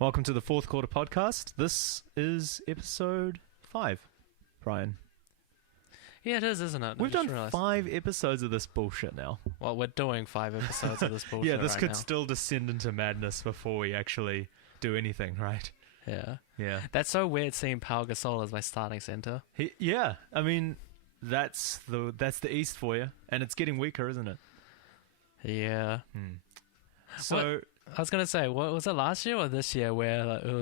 Welcome to the Fourth Quarter Podcast. This is episode 5, Brian. Yeah, it is, isn't it? We've done 5 episodes of this bullshit now. Well, we're doing 5 episodes of this bullshit. Yeah, this right could now. still descend into madness before we actually do anything, right? Yeah. Yeah. That's so weird seeing Pau Gasol as my starting center. Yeah, I mean, that's the East for you, and it's getting weaker, isn't it? Yeah. So, I was gonna say, what was it last year or this year where like, it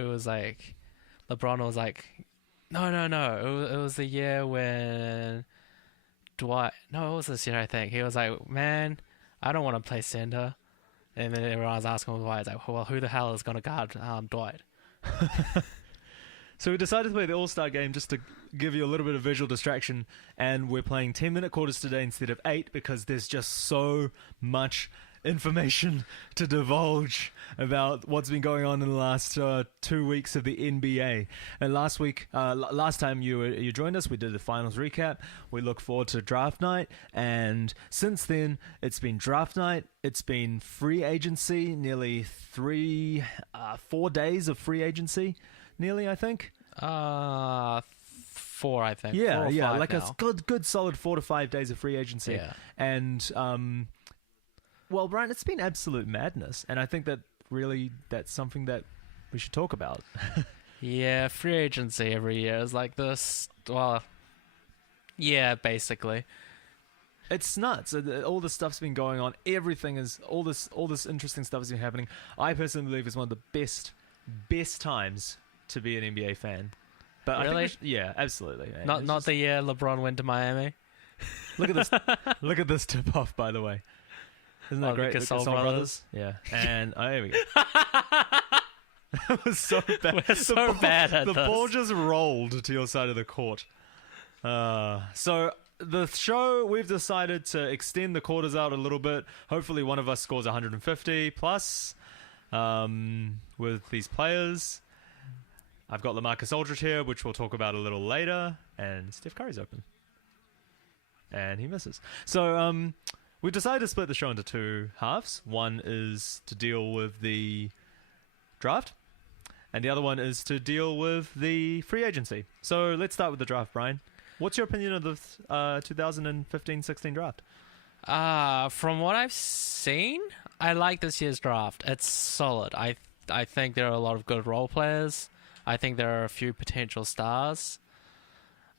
was like LeBron was like, no. It was the year when Dwight. No, it was this year I think. He was like, man, I don't want to play center. And then everyone was asking why. He's like, well, who the hell is gonna guard Dwight? So we decided to play the All-Star game just to give you a little bit of visual distraction, and we're playing 10-minute quarters today instead of 8 because there's just so much information to divulge about what's been going on in the last 2 weeks of the NBA. And last time you joined us, we did the finals recap. We look forward to draft night, and since then it's been draft night. It's been free agency, nearly 4 days of free agency. Nearly, I think. 4, I think. Yeah, 4 or yeah, 5 like now. a good solid 4 to 5 days of free agency. Yeah. And, well, Brian, it's been absolute madness. And I think that really that's something that we should talk about. Yeah, free agency every year is like this. Well, yeah, basically. It's nuts. All this stuff's been going on. Everything is, all this interesting stuff has been happening. I personally believe it's one of the best times to be an NBA fan. But Really? I think yeah, absolutely. Man. Not It's not just- the year LeBron went to Miami. Look at this. Look at this tip off, by the way. Isn't that Oh, the great? Gasol Gasol brothers? Yeah. And there we go. That was so bad. We're so bad at the this. ball just rolled to your side of the court. So the show, we've decided to extend the quarters out a little bit. Hopefully one of us scores 150 plus with these players. I've got LaMarcus Aldridge here, which we'll talk about a little later, and Steph Curry's open. And he misses. So we've decided to split the show into 2 halves. One is to deal with the draft, and the other one is to deal with the free agency. So let's start with the draft, Brian. What's your opinion of the 2015-16 draft? From what I've seen, I like this year's draft. It's solid. I think there are a lot of good role players. I think there are a few potential stars.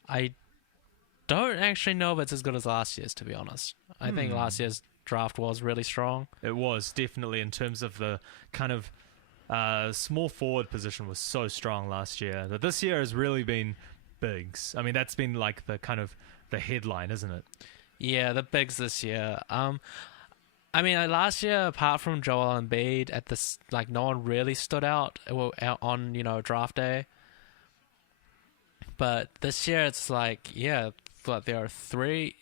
I don't actually know if it's as good as last year's, to be honest. I think last year's draft was really strong. It was definitely, in terms of the kind of small forward position, was so strong last year. But this year has really been bigs. I mean, that's been like the kind of the headline, isn't it? Yeah, the bigs this year. I mean, last year, apart from Joel Embiid, at this, like, no one really stood out on, draft day. But this year, it's like, yeah, but there are 5?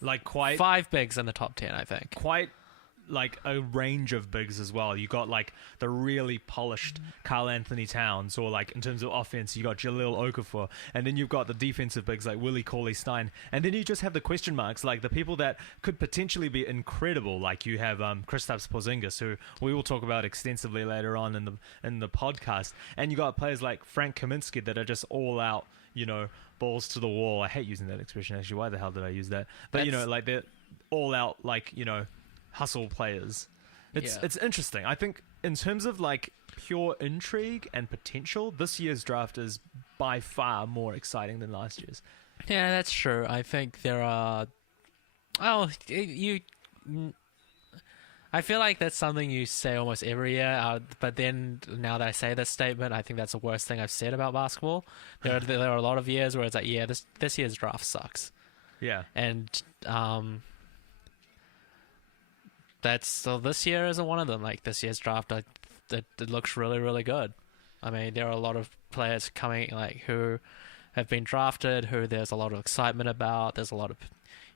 Like quite 5 bigs in the top 10, I think. quite like a range of bigs as well. You got like the really polished Karl Anthony Towns, or like in terms of offense, you got Jahlil Okafor, and then you've got the defensive bigs like Willie Cauley-Stein, and then you just have the question marks, like the people that could potentially be incredible. Like you have Kristaps Porzingis, who we will talk about extensively later on in the podcast, and you got players like Frank Kaminsky that are just all out, balls to the wall. I hate using that expression, actually. Why the hell did I use that? But like they're all out, like hustle players. It's interesting. I think in terms of like pure intrigue and potential, this year's draft is by far more exciting than last year's. Yeah, that's true. I think there are... I feel like that's something you say almost every year, but then now that I say this statement, I think that's the worst thing I've said about basketball. There are a lot of years where it's like, yeah, this year's draft sucks. Yeah. And this year isn't one of them. Like, this year's draft, it looks really, really good. I mean, there are a lot of players coming, like, who have been drafted, who there's a lot of excitement about. There's a lot of,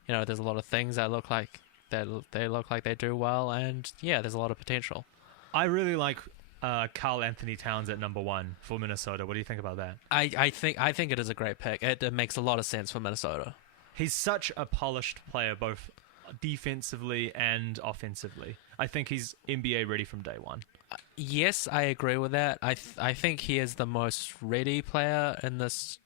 there's a lot of things that look like they look like they do well, and yeah, there's a lot of potential. I really like Karl Anthony Towns at number 1 for Minnesota. What do you think about that? I think it is a great pick. It makes a lot of sense for Minnesota. He's such a polished player, both defensively and offensively. I think he's NBA ready from day one. Yes, I agree with that. I think he is the most ready player in this.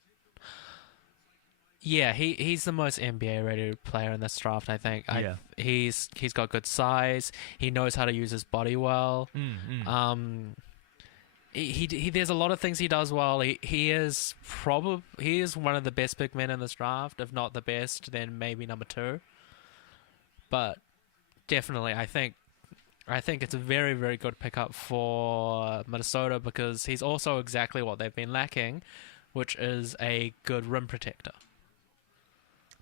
Yeah, he's the most NBA ready player in this draft. I think. Yeah. He's got good size. He knows how to use his body well. He there's a lot of things he does well. He is one of the best big men in this draft, if not the best, then maybe number 2. But definitely, I think it's a very, very good pickup for Minnesota because he's also exactly what they've been lacking, which is a good rim protector.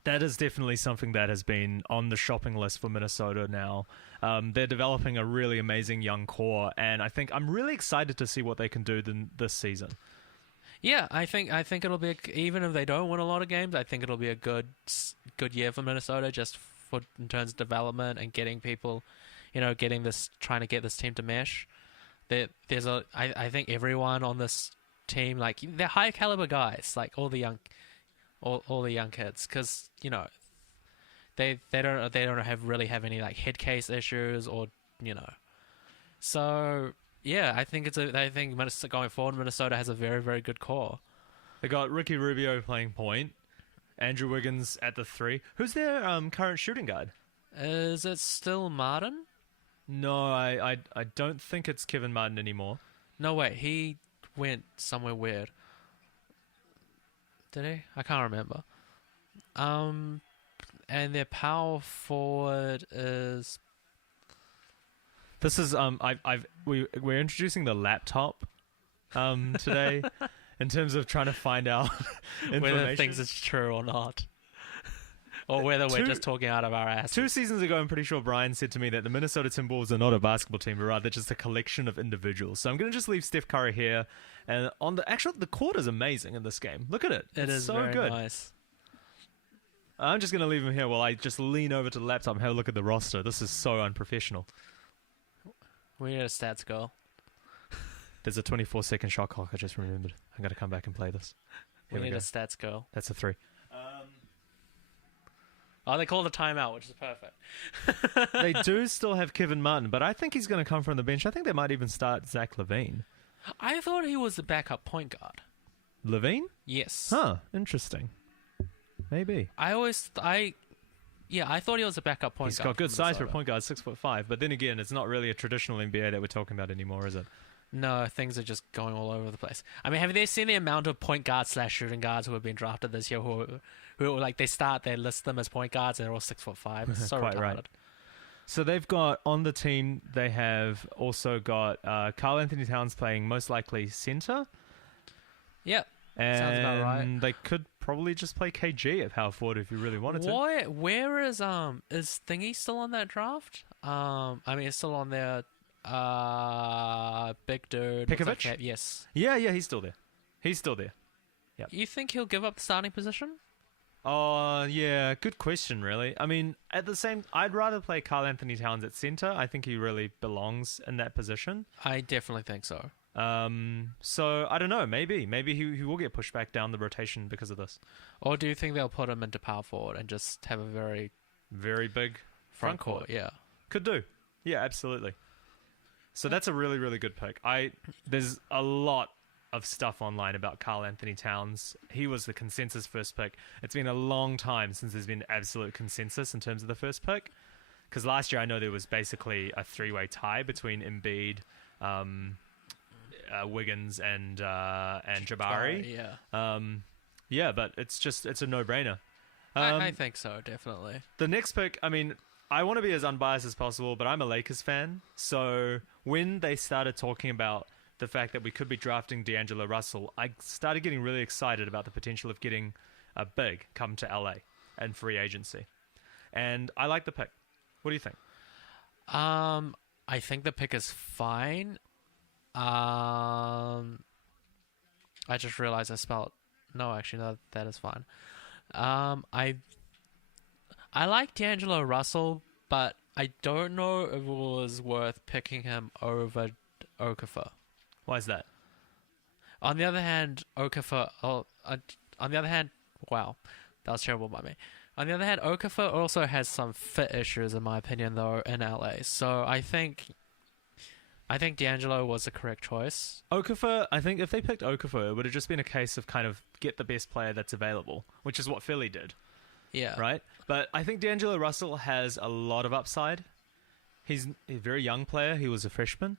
That is definitely something that has been on the shopping list for Minnesota now. They're developing a really amazing young core, and I think I'm really excited to see what they can do this season. Yeah, I think it'll be even if they don't win a lot of games, I think it'll be a good year for Minnesota just for in terms of development and getting people, trying to get this team to mesh. I think everyone on this team, like they're high caliber guys, like all the young kids, because they don't have any like head case issues or so yeah, I think going forward Minnesota has a very, very good core. They got Ricky Rubio playing point, Andrew Wiggins at the 3. Who's their current shooting guard? Is it still Martin? No, I don't think it's Kevin Martin anymore. No, wait, he went somewhere weird. Did he? I can't remember. And their power forward is. This is we're introducing the laptop today in terms of trying to find out whether things is true or not, or whether we're just talking out of our ass. 2 seasons ago, I'm pretty sure Brian said to me that the Minnesota Timberwolves are not a basketball team, but rather just a collection of individuals. So I'm going to just leave Steph Curry here. And the court is amazing in this game. Look at it. It is so very good. Nice. I'm just going to leave him here while I just lean over to the laptop and have a look at the roster. This is so unprofessional. We need a stats girl. There's a 24-second shot clock. I just remembered. I'm going to come back and play this. We need a stats girl. That's a 3. They called a timeout, which is perfect. They do still have Kevin Martin, but I think he's going to come from the bench. I think they might even start Zach LaVine. I thought he was the backup point guard. LaVine? Yes. Huh. Interesting. Maybe. I thought he was a backup point guard. He's got good size for a point guard, 6'5". But then again, it's not really a traditional NBA that we're talking about anymore, is it? No, things are just going all over the place. I mean, have you seen the amount of point guards / shooting guards who have been drafted this year who like they list them as point guards and they're all 6'5"? It's so Quite retarded. right. So they've got on the team, they have also got Karl Anthony Towns playing most likely center. Yep. And sounds about right. They could probably just play KG at power forward if you really wanted to. Where is Thingy still on that draft? I mean, it's still on there. Big dude. Pekovic? Like, yes. Yeah, he's still there. Yep. You think he'll give up the starting position? Oh, yeah, good question, really. I mean, I'd rather play Karl Anthony Towns at center. I think he really belongs in that position. I definitely think so. So, I don't know, maybe he will get pushed back down the rotation because of this. Or do you think they'll put him into power forward and just have a very... very big front court? Yeah. Could do. Yeah, absolutely. So that's a really, really good pick. There's a lot of stuff online about Karl Anthony Towns. He was the consensus first pick. It's been a long time since there's been absolute consensus in terms of the first pick. Because last year I know there was basically a 3-way tie between Embiid, Wiggins, and Jabari. Yeah. But it's a no-brainer. I think so, definitely. The next pick, I mean, I want to be as unbiased as possible, but I'm a Lakers fan. So when they started talking about the fact that we could be drafting D'Angelo Russell, I started getting really excited about the potential of getting a big come to LA and free agency. And I like the pick. What do you think? I think the pick is fine. I just realized I spelled... No, actually, no, that is fine. I like D'Angelo Russell, but I don't know if it was worth picking him over Okafor. Why is that? On the other hand, Okafor... wow, that was terrible by me. On the other hand, Okafor also has some fit issues, in my opinion, though, in LA. So I think D'Angelo was the correct choice. Okafor, I think if they picked Okafor, it would have just been a case of kind of get the best player that's available, which is what Philly did, Yeah. right? But I think D'Angelo Russell has a lot of upside. He's a very young player. He was a freshman,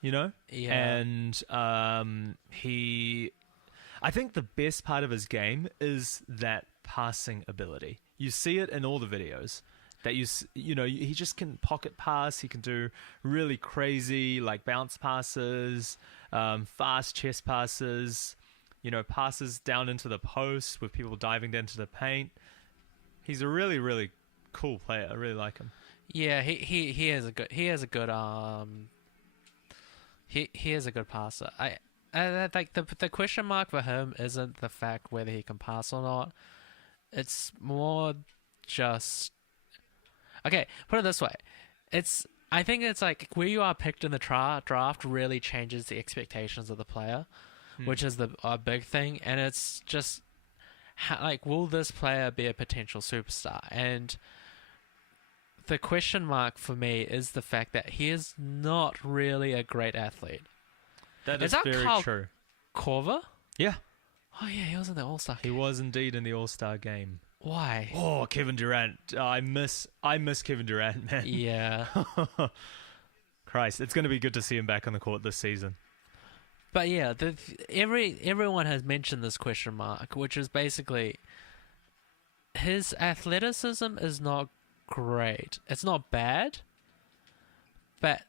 you know? Yeah. And I think the best part of his game is that passing ability. You see it in all the videos. That he just can pocket pass. He can do really crazy like bounce passes, fast chest passes, passes down into the post with people diving into the paint. He's a really, really cool player. I really like him. Yeah, he is a good he is a good passer. I like the question mark for him isn't the fact whether he can pass or not. It's more just okay. Put it this way, I think it's like where you are picked in the draft really changes the expectations of the player, which is a big thing, and it's just like will this player be a potential superstar? And the question mark for me is the fact that he is not really a great athlete. That Is is that very Kyle true. Korver? Yeah, Oh yeah, he was in the All-Star he game. was indeed in the All-Star game. Why? Oh, Kevin Durant. I miss Kevin Durant, man. Yeah. Christ, it's going to be good to see him back on the court this season. But yeah, everyone has mentioned this question mark, which is basically his athleticism is not great. It's not bad, but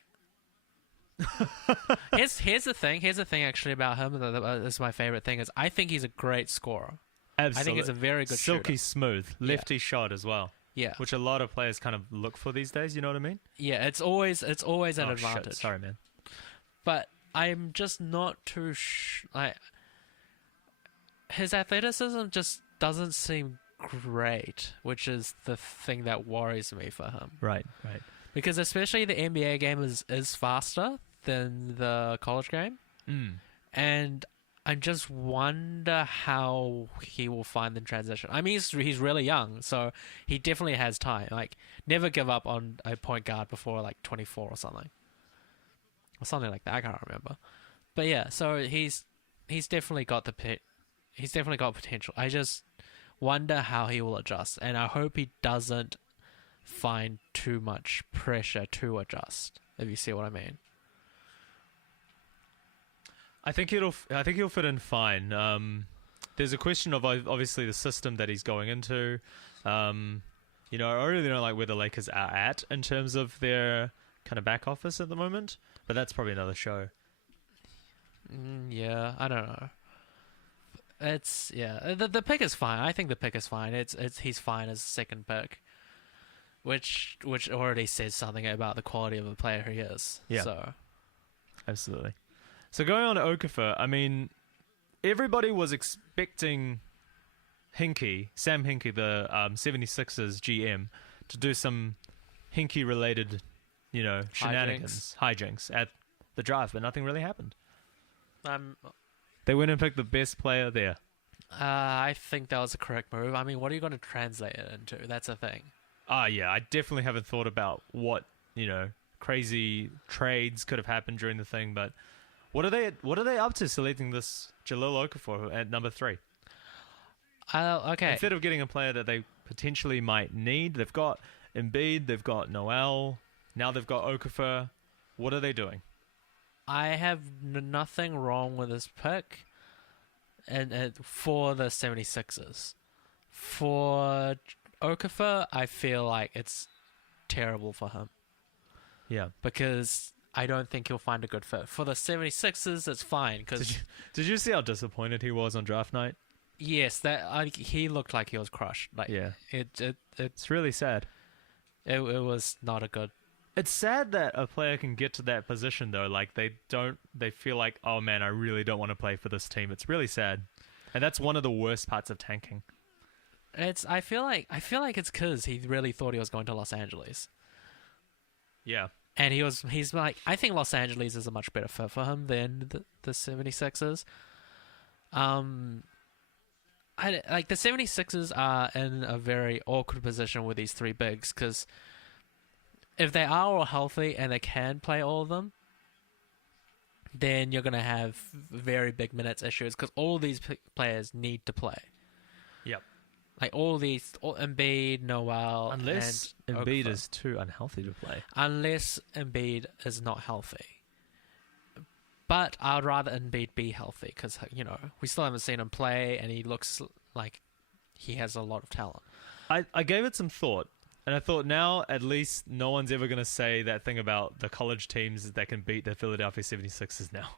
here's the thing. Here's the thing actually about him. This is my favorite thing is I think he's a great scorer. Absolutely. I think he's a very good silky shooter. smooth, lefty shot as well, Yeah, which a lot of players kind of look for these days. You know what I mean? yeah. It's always an Oh, shit. advantage. Sorry, man. But I'm just not too like his athleticism just doesn't seem great, which is the thing that worries me for him. Right. Because especially the NBA game is faster than the college game, and I just wonder how he will find the transition. I mean, he's really young, so he definitely has time. Like, never give up on a point guard before like 24 or something like that. I can't remember, but yeah. So he's definitely got he's definitely got potential. I just wonder how he will adjust, and I hope he doesn't find too much pressure to adjust. If you see what I mean. I think he'll fit in fine. There's a question of obviously the system that he's going into. I really don't like where the Lakers are at in terms of their kind of back office at the moment, but that's probably another show. Yeah, I don't know. It's the pick is fine. I think the pick is fine. He's fine as a second pick, which already says something about the quality of the player he is. Yeah. So Absolutely. So going on to Okafor, I mean, everybody was expecting Sam Hinkie, the 76ers GM, to do some Hinkie-related, shenanigans, hijinks at the draft, but nothing really happened. They went and picked the best player there. I think that was the correct move. I mean, what are you going to translate it into? That's a thing. Yeah, I definitely haven't thought about what, crazy trades could have happened during the thing, but what are they up to selecting this Jahlil Okafor at number 3? Okay. Instead of getting a player that they potentially might need, they've got Embiid, they've got Noel, now they've got Okafor. What are they doing? I have nothing wrong with this pick, and for the 76ers. For Okafor, I feel like it's terrible for him. Yeah. Because I don't think he'll find a good fit. For the 76ers, it's fine. Cause Did you see how disappointed he was on draft night? yes, he looked like he was crushed. Like, Yeah. It's really sad. It was not a good. It's sad that a player can get to that position though. Like they feel like, oh man, I really don't want to play for this team. It's really sad, and that's one of the worst parts of tanking. I feel like it's because he really thought he was going to Los Angeles. Yeah. And he's like, I think Los Angeles is a much better fit for him than the 76ers. like the 76ers are in a very awkward position with these three bigs because if they are all healthy and they can play all of them, then you're going to have very big minutes issues because all these players need to play. Yep. Like all Embiid, Noel, Unless and Embiid Okafor. is too unhealthy to play. Unless Embiid is not healthy. But I'd rather Embiid be healthy because, we still haven't seen him play and he looks like he has a lot of talent. I gave it some thought, and I thought now at least no one's ever going to say that thing about the college teams that can beat the Philadelphia 76ers now.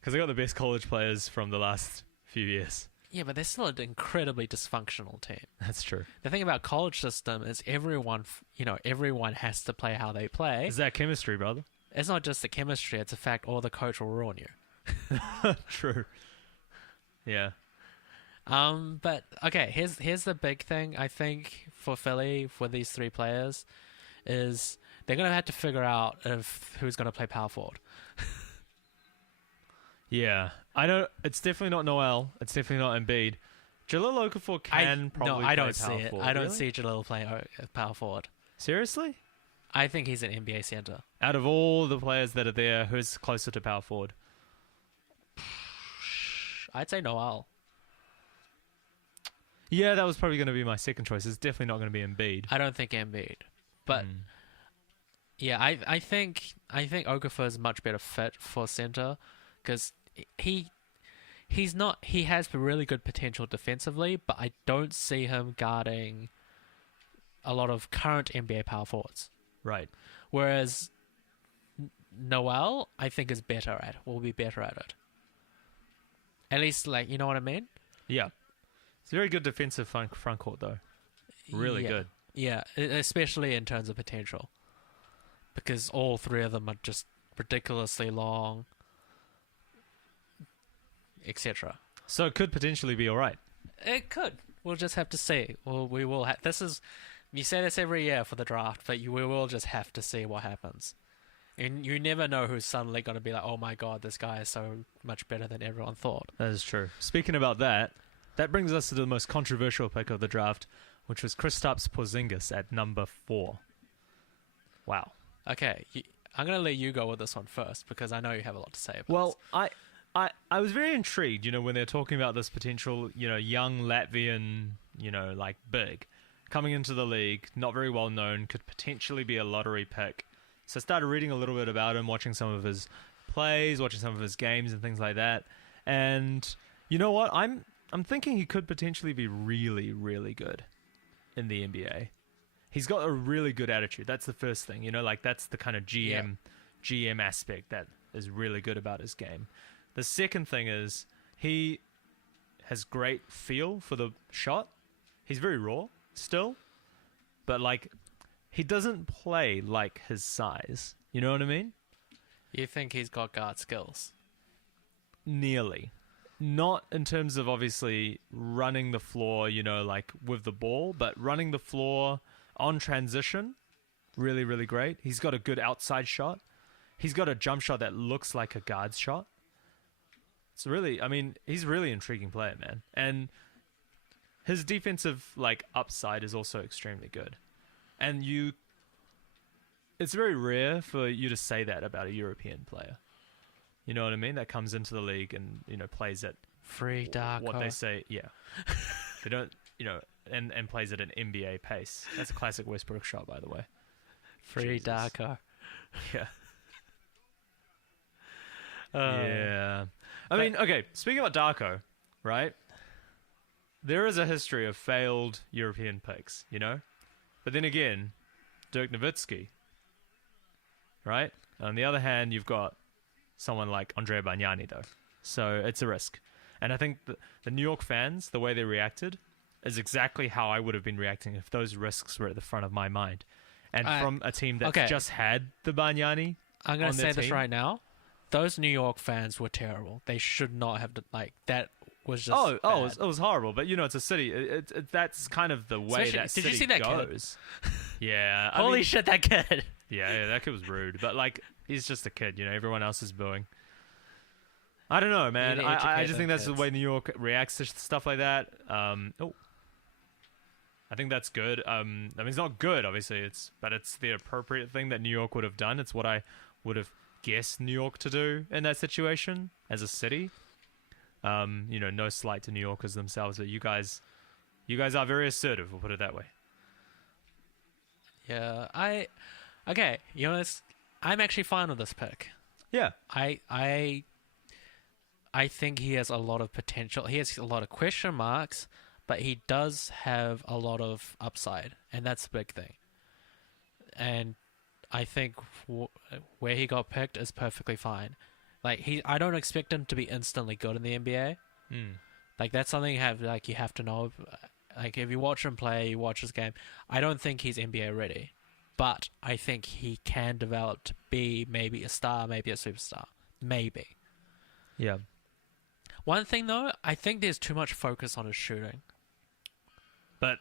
Because they got the best college players from the last few years. Yeah, but they're still an incredibly dysfunctional team. That's true. The thing about college system is everyone has to play how they play. Is that chemistry, brother? It's not just the chemistry, it's a fact or the coach will ruin you. True. Yeah. But okay, here's the big thing I think for Philly for these three players is they're gonna have to figure out who's gonna play power forward. Yeah. It's definitely not Noel. It's definitely not Embiid. Jahlil Okafor can probably I play don't see power it. forward. I don't Really? see Jalil playing power forward. Seriously? I think he's an NBA center. Out of all the players that are there, who's closer to power forward? I'd say Noel. Yeah, that was probably going to be my second choice. It's definitely not going to be Embiid. I don't think Embiid, but yeah, I think Okafor is a much better fit for center because he has really good potential defensively, but I don't see him guarding a lot of current NBA power forwards. Right. Whereas Noel, I think, will be better at it. At least, you know what I mean? Yeah. It's a very good defensive front court, though. Really Yeah. good. Yeah, especially in terms of potential. Because all three of them are just ridiculously long, etc. So it could potentially be all right. It could. We'll just have to see. We will have... You say this every year for the draft, but we will just have to see what happens. And you never know who's suddenly going to be like, oh my god, this guy is so much better than everyone thought. That is true. Speaking about that brings us to the most controversial pick of the draft, which was Kristaps Porzingis at number 4. Wow. Okay, I'm going to let you go with this one first, because I know you have a lot to say about Well, I was very intrigued, when they're talking about this potential, young Latvian, big coming into the league, not very well known, could potentially be a lottery pick. So I started reading a little bit about him, watching some of his plays, watching some of his games and things like that. And you know what? I'm thinking he could potentially be really, really good in the NBA. He's got a really good attitude. That's the first thing, that's the kind of GM aspect that is really good about his game. The second thing is he has great feel for the shot. He's very raw still, but he doesn't play like his size. You know what I mean? You think he's got guard skills? Nearly. Not in terms of obviously running the floor, with the ball, but running the floor on transition, really, really great. He's got a good outside shot. He's got a jump shot that looks like a guard's shot. It's really, he's a really intriguing player, man. And his defensive, upside is also extremely good. And it's very rare for you to say that about a European player. You know what I mean? That comes into the league and, plays at Free Darko. what they say, yeah. They don't, and plays at an NBA pace. That's a classic Westbrook shot, by the way. Free Jesus. Darko. Yeah. Yeah. Okay, speaking about Darko, right? There is a history of failed European picks, But then again, Dirk Nowitzki, right? On the other hand, you've got someone like Andrea Bargnani, though. So it's a risk. And I think the New York fans, the way they reacted, is exactly how I would have been reacting if those risks were at the front of my mind. And from a team that just had the Bargnani I'm going on to their say this team. right now. Those New York fans were terrible. They should not have, that was just it bad. was horrible. But, it's a city. That's kind of the way Especially- that did city you see that kid? goes. Yeah. Holy shit, that kid. Yeah, that kid was rude. But, he's just a kid, everyone else is booing. I don't know, man. need to I educate just them think that's the kids. way New York reacts to stuff like that. I think that's good. I mean, it's not good, obviously, but it's the appropriate thing that New York would have done. It's what I would have guessed New York to do in that situation as a city. No slight to New Yorkers themselves, but you guys are very assertive. We'll put it that way. Yeah, okay. I'm actually fine with this pick. Yeah. I think he has a lot of potential. He has a lot of question marks, but he does have a lot of upside, and that's the big thing. And I think where he got picked is perfectly fine. Like I don't expect him to be instantly good in the NBA. Like that's something you have to know. Like if you watch him play, you watch his game. I don't think he's NBA ready, but I think he can develop to be maybe a star, maybe a superstar, maybe. Yeah. One thing though, I think there's too much focus on his shooting. But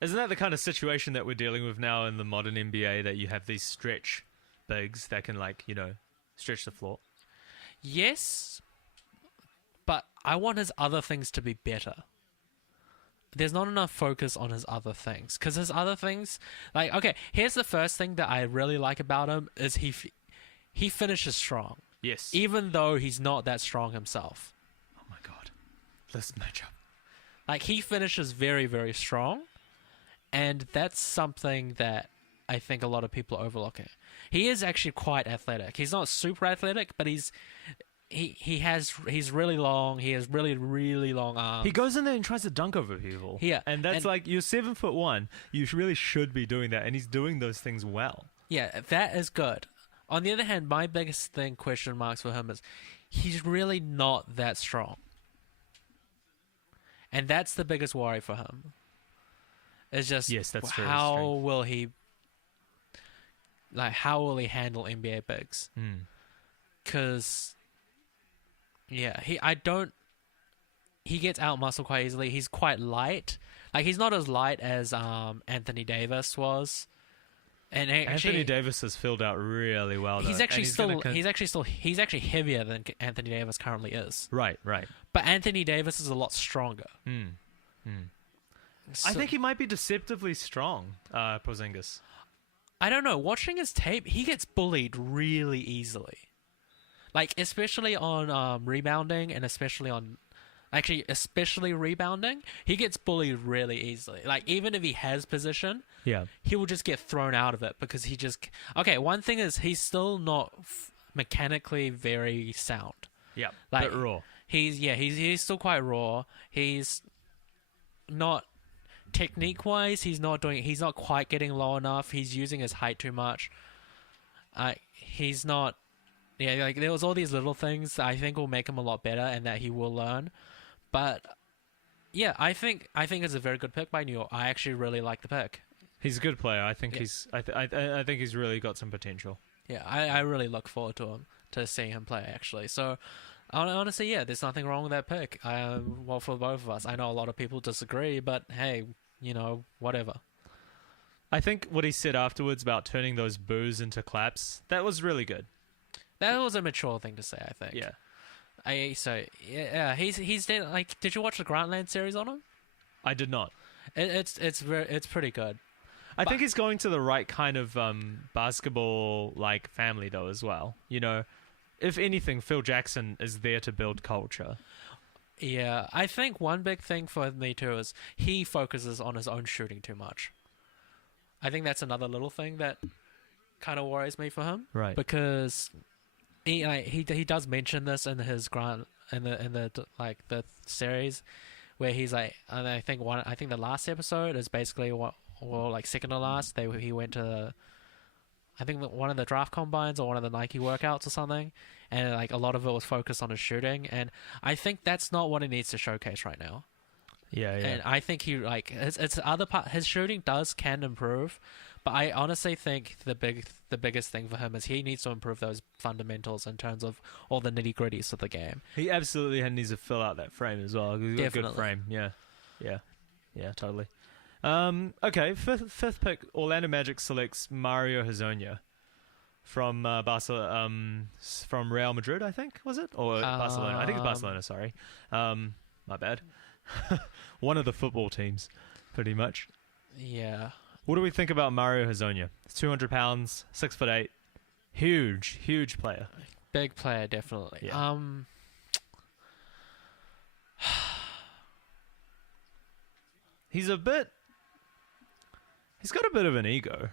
isn't that the kind of situation that we're dealing with now in the modern NBA, that you have these stretch bigs that can stretch the floor? Yes, but I want his other things to be better. There's not enough focus on his other things, because his other things, okay, here's the first thing that I really like about him is he finishes strong. Yes. Even though he's not that strong himself. Oh my god. This matchup. He finishes very, very strong, and that's something that I think a lot of people are overlooking. He is actually quite athletic. He's not super athletic, but he's really long. He has really, really long arms. He goes in there and tries to dunk over people. Yeah. And that's you're 7'1". You really should be doing that, and he's doing those things well. Yeah, that is good. On the other hand, my biggest question marks for him is he's really not that strong. And that's the biggest worry for him. It's just yes, that's true. How will he handle NBA bigs? Because he gets out muscled quite easily. He's quite light. He's not as light as Anthony Davis was. And Anthony Davis has filled out really well. He's actually heavier than Anthony Davis currently is. Right. But Anthony Davis is a lot stronger. So, I think he might be deceptively strong, Porzingis. I don't know. Watching his tape, he gets bullied really easily. Especially on rebounding, and especially rebounding, he gets bullied really easily. Even if he has position, he will just get thrown out of it because he just... Okay, one thing is he's still not mechanically very sound. Yeah, but raw. He's still quite raw. He's not... Technique-wise, he's not quite getting low enough. He's using his height too much. He's not... Yeah, there was all these little things that I think will make him a lot better and that he will learn. But yeah, I think it's a very good pick by New York. I actually really like the pick. He's a good player. I think I think he's really got some potential. Yeah, I really look forward to seeing him play actually. So honestly, yeah, there's nothing wrong with that pick. Well, for both of us, I know a lot of people disagree, but hey, whatever. I think what he said afterwards about turning those boos into claps, that was really good. That was a mature thing to say, I think. Yeah. He's did you watch the Grantland series on him? I did not. It's pretty good. I think he's going to the right kind of basketball family though as well. If anything, Phil Jackson is there to build culture. Yeah, I think one big thing for me too is he focuses on his own shooting too much. I think that's another little thing that kind of worries me for him. Right. Because he does mention this in his in the series where he's and I think the last episode is basically second to last. He went to one of the draft combines or one of the Nike workouts or something, and a lot of it was focused on his shooting, and I think that's not what he needs to showcase right now. Yeah. And I think he it's other part. His shooting can improve, but I honestly think the biggest thing for him is he needs to improve those fundamentals in terms of all the nitty gritties of the game. He absolutely needs to fill out that frame as well. He's got a good Definitely. frame. Yeah, totally. Okay, fifth pick. Orlando Magic selects Mario Hezonja. from from Real Madrid, I think, was it? Or Barcelona? I think it's Barcelona, sorry. My bad. One of the football teams, pretty much. Yeah. What do we think about Mario Hezonja? 200 pounds, 6'8", huge player. Big player, definitely. Yeah. He's got a bit of an ego.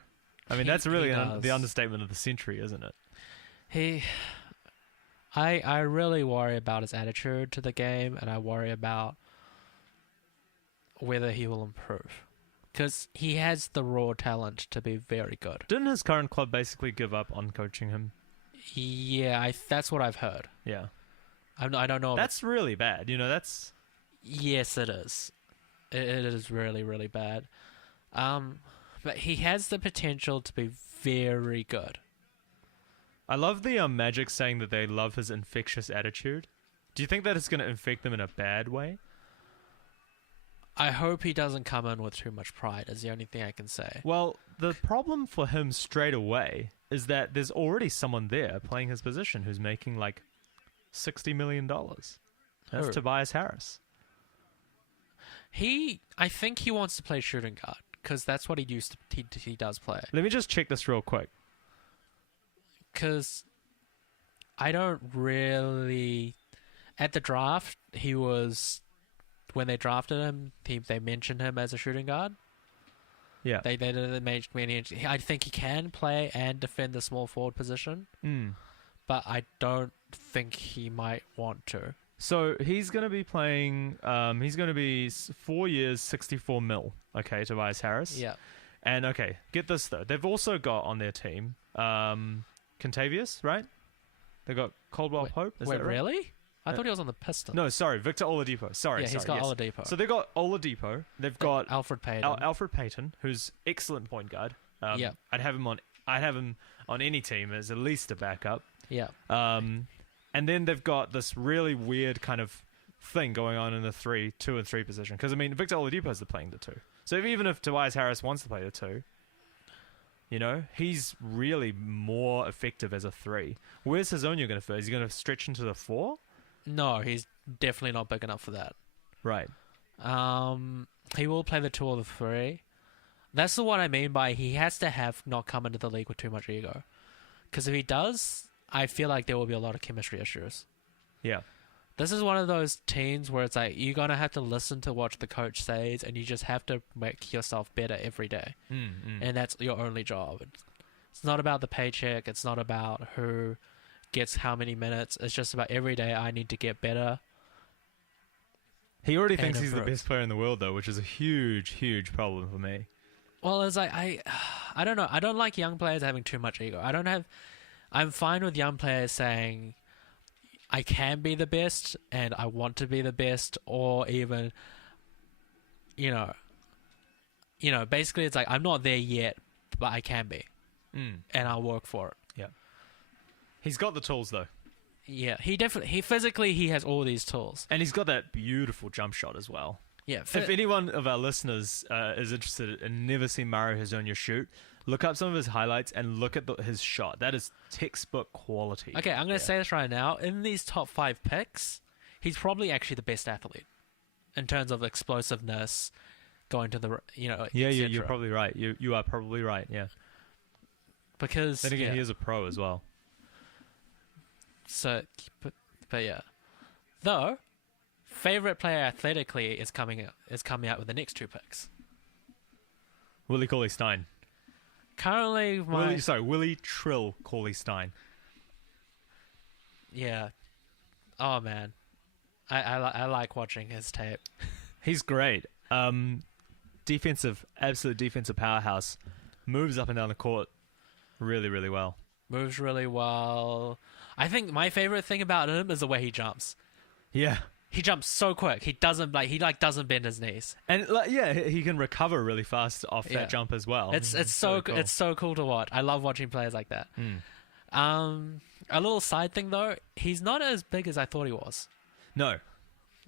I mean, that's really the understatement of the century, isn't it? I really worry about his attitude to the game, and I worry about whether he will improve. Because he has the raw talent to be very good. Didn't his current club basically give up on coaching him? Yeah, that's what I've heard. Yeah. I don't know. That's really bad. That's... Yes, it is. It is really, really bad. But he has the potential to be very good. I love the Magic saying that they love his infectious attitude. Do you think that it's going to infect them in a bad way? I hope he doesn't come in with too much pride, is the only thing I can say. Well, the problem for him straight away is that there's already someone there playing his position who's making like $60 million. That's Tobias Harris. I think he wants to play shooting guard, because that's what he does play. Let me just check this real quick. Because I don't really... At the draft, when they drafted him, they mentioned him as a shooting guard. Yeah. They didn't mention... I think he can play and defend the small forward position. But I don't think he might want to. So he's going to be playing... he's going to be 4 years, 64 mil. Okay, Tobias Harris. Yeah. And okay, get this though. They've also got on their team... Contavious, right? They got Caldwell Pope. Is that right? Really? I thought he was on the Pistons. No, sorry, Victor Oladipo. Sorry, he's got Oladipo. So they got Oladipo. They've got Alfred Payton. Alfred Payton, who's excellent point guard. Yeah. I'd have him on any team as at least a backup. Yeah. And then they've got this really weird kind of thing going on in the 2 and 3 position. Because I mean, Victor Oladipo is playing the 2. So even if Tobias Harris wants to play the 2. He's really more effective as a 3. Where's Hezonja going to fit? Is he going to stretch into the 4? No, he's definitely not big enough for that. Right. He will play the 2 or the 3. That's what I mean by he has to have not come into the league with too much ego. Because if he does, I feel like there will be a lot of chemistry issues. Yeah. This is one of those teams where it's like you're going to have to listen to what the coach says, and you just have to make yourself better every day. And that's your only job. It's not about the paycheck. It's not about who gets how many minutes. It's just about every day I need to get better. He already thinks he's the best player in the world, though, which is a huge problem for me. Well, it's like I don't know. I don't like young players having too much ego. I'm fine with young players saying, I can be the best and I want to be the best, or even, basically it's like, I'm not there yet, but I can be. And I'll work for it. Yeah. He's got the tools, though. Yeah, he physically, he has all these tools. And he's got that beautiful jump shot as well. Yeah. If anyone of our listeners is interested and never seen Mario Hezonja shoot, look up some of his highlights and look at his shot. That is textbook quality. Okay, I'm going to say this right now. In these top 5 picks, he's probably actually the best athlete in terms of explosiveness, going to the, Yeah, you're probably right. You are probably right, yeah. Because... Then again, he is a pro as well. So, but yeah. Though, favorite player athletically is coming out with the next 2 picks. Willie Cauley-Stein. Currently, Willie Trill Cauley-Stein. Yeah. Oh man, I like watching his tape. He's great. Absolute defensive powerhouse. Moves up and down the court really, really well. Moves really well. I think my favorite thing about him is the way he jumps. Yeah. He jumps so quick. He doesn't bend his knees. And he can recover really fast off that jump as well. It's so cool. It's so cool to watch. I love watching players like that. A little side thing though, he's not as big as I thought he was. No,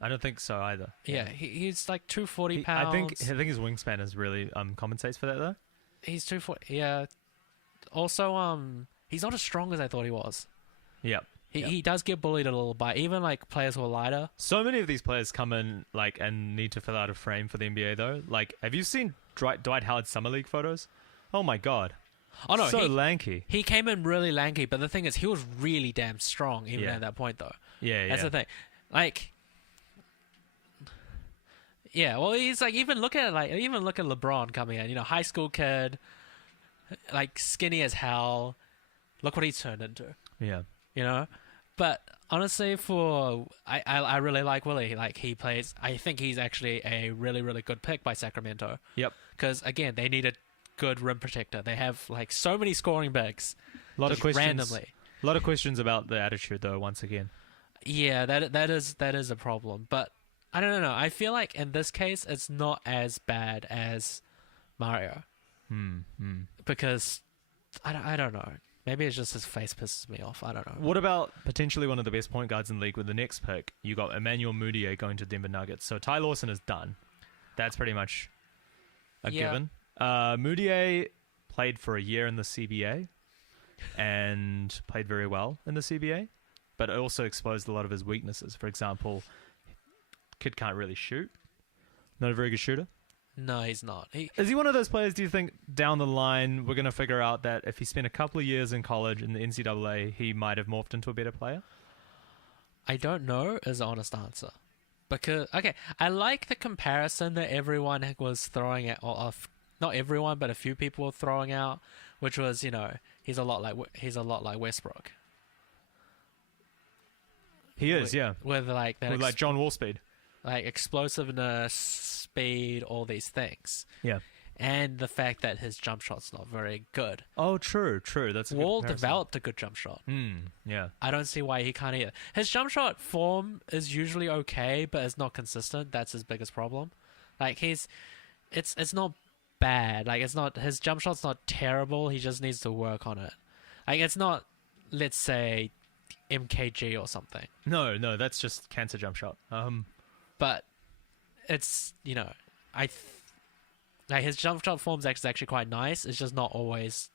I don't think so either. Yeah, he's like 240 pounds. I think his wingspan is really compensates for that though. He's 240. Yeah. Also, he's not as strong as I thought he was. Yep. He does get bullied a little by even like players who are lighter. So many of these players come in like and need to fill out a frame for the NBA though. Like, have you seen Dwight Howard's summer league photos? Oh my god. Oh no, so lanky. He came in really lanky, but the thing is, he was really damn strong even Yeah. at that point, though. Yeah, That's the thing. Like, yeah. Well, he's like even look at LeBron coming in. You know, high school kid, like skinny as hell. Look what he's turned into. Yeah. You know, but honestly, I really like Willie. Like he plays. I think he's actually a really really good pick by Sacramento. Yep. Because again, they need a good rim protector. They have like so many scoring bigs. A lot of just questions. randomly. A lot of questions about the attitude though. Once again. Yeah, that is a problem. But I don't know. I feel like in this case, it's not as bad as Mario because I don't know. Maybe it's just his face pisses me off. I don't know. What about potentially one of the best point guards in the league with the next pick? You got Emmanuel Mudiay going to Denver Nuggets. So Ty Lawson is done. That's pretty much a given. Mudiay played for a year in the CBA and played very well in the CBA, but also exposed a lot of his weaknesses. For example, kid can't really shoot. Not a very good shooter. No, he's not. Is he one of those players, do you think, down the line, we're going to figure out that if he spent a couple of years in college in the NCAA, he might have morphed into a better player? I don't know is the honest answer. Because, okay, I like the comparison that everyone was throwing at, not everyone, but a few people were throwing out, which was, you know, he's a lot like Westbrook. He is, yeah. With like that, With like John Wallspeed. like explosiveness, speed, all these things. Yeah. And the fact that his jump shot's not very good. Oh, true. That's a good Wall comparison. developed a good jump shot. Yeah. I don't see why he can't either. His jump shot form is usually okay, but it's not consistent. That's his biggest problem. Like it's not bad. Like it's not, his jump shot's not terrible. He just needs to work on it. Like it's not, let's say, MKG or something. No, that's just cancer jump shot. But it's, you know, like his jump shot form's actually quite nice. It's just not always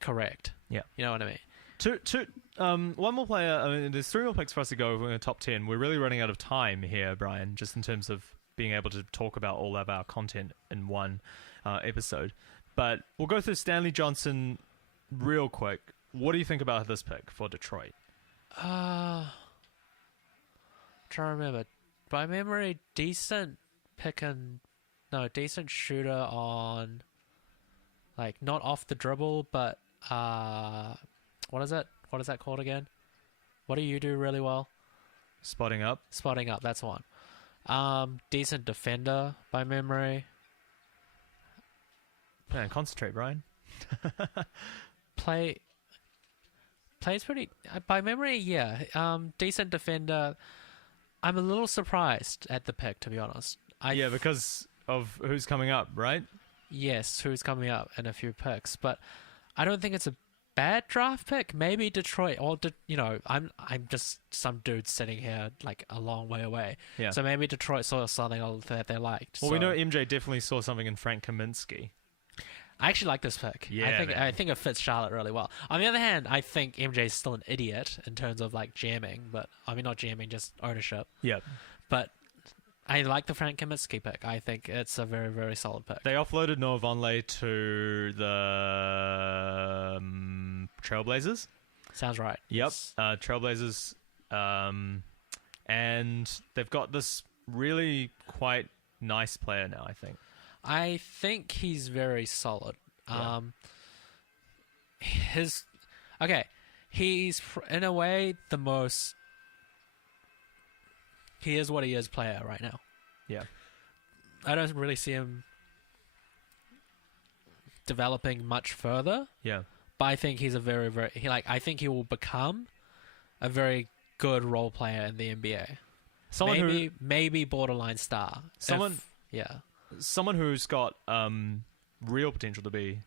correct. Yeah. You know what I mean? One more player. I mean, there's 3 more picks for us to go. We're in the top 10. We're really running out of time here, Brian, just in terms of being able to talk about all of our content in one episode. But we'll go through Stanley Johnson real quick. What do you think about this pick for Detroit? Trying to remember. By memory, decent shooter on, like, not off the dribble, but, what is it? What is that called again? What do you do really well? Spotting up. Spotting up, that's one. Decent defender by memory. Man, concentrate, Brian. Plays pretty, by memory, yeah. Decent defender. I'm a little surprised at the pick, to be honest. Because of who's coming up, right? Yes, who's coming up in a few picks, but I don't think it's a bad draft pick. Maybe Detroit, or I'm just some dude sitting here like a long way away. Yeah. So maybe Detroit saw something that they liked. Well, we know MJ definitely saw something in Frank Kaminsky. I actually like this pick. Yeah, I think it fits Charlotte really well. On the other hand, I think MJ's still an idiot in terms of like jamming, but I mean not jamming, just ownership. Yeah. But I like the Frank Kaminsky pick. I think it's a very, very solid pick. They offloaded Noah Vonleh to the Trailblazers. Sounds right. Yep. Trailblazers. And they've got this really quite nice player now, I think. I think he's very solid. Yeah. He's in a way the most. He is what he is player right now. Yeah. I don't really see him developing much further. Yeah. But I think he's a very, very I think he will become a very good role player in the NBA. Maybe borderline star. Someone who's got real potential to be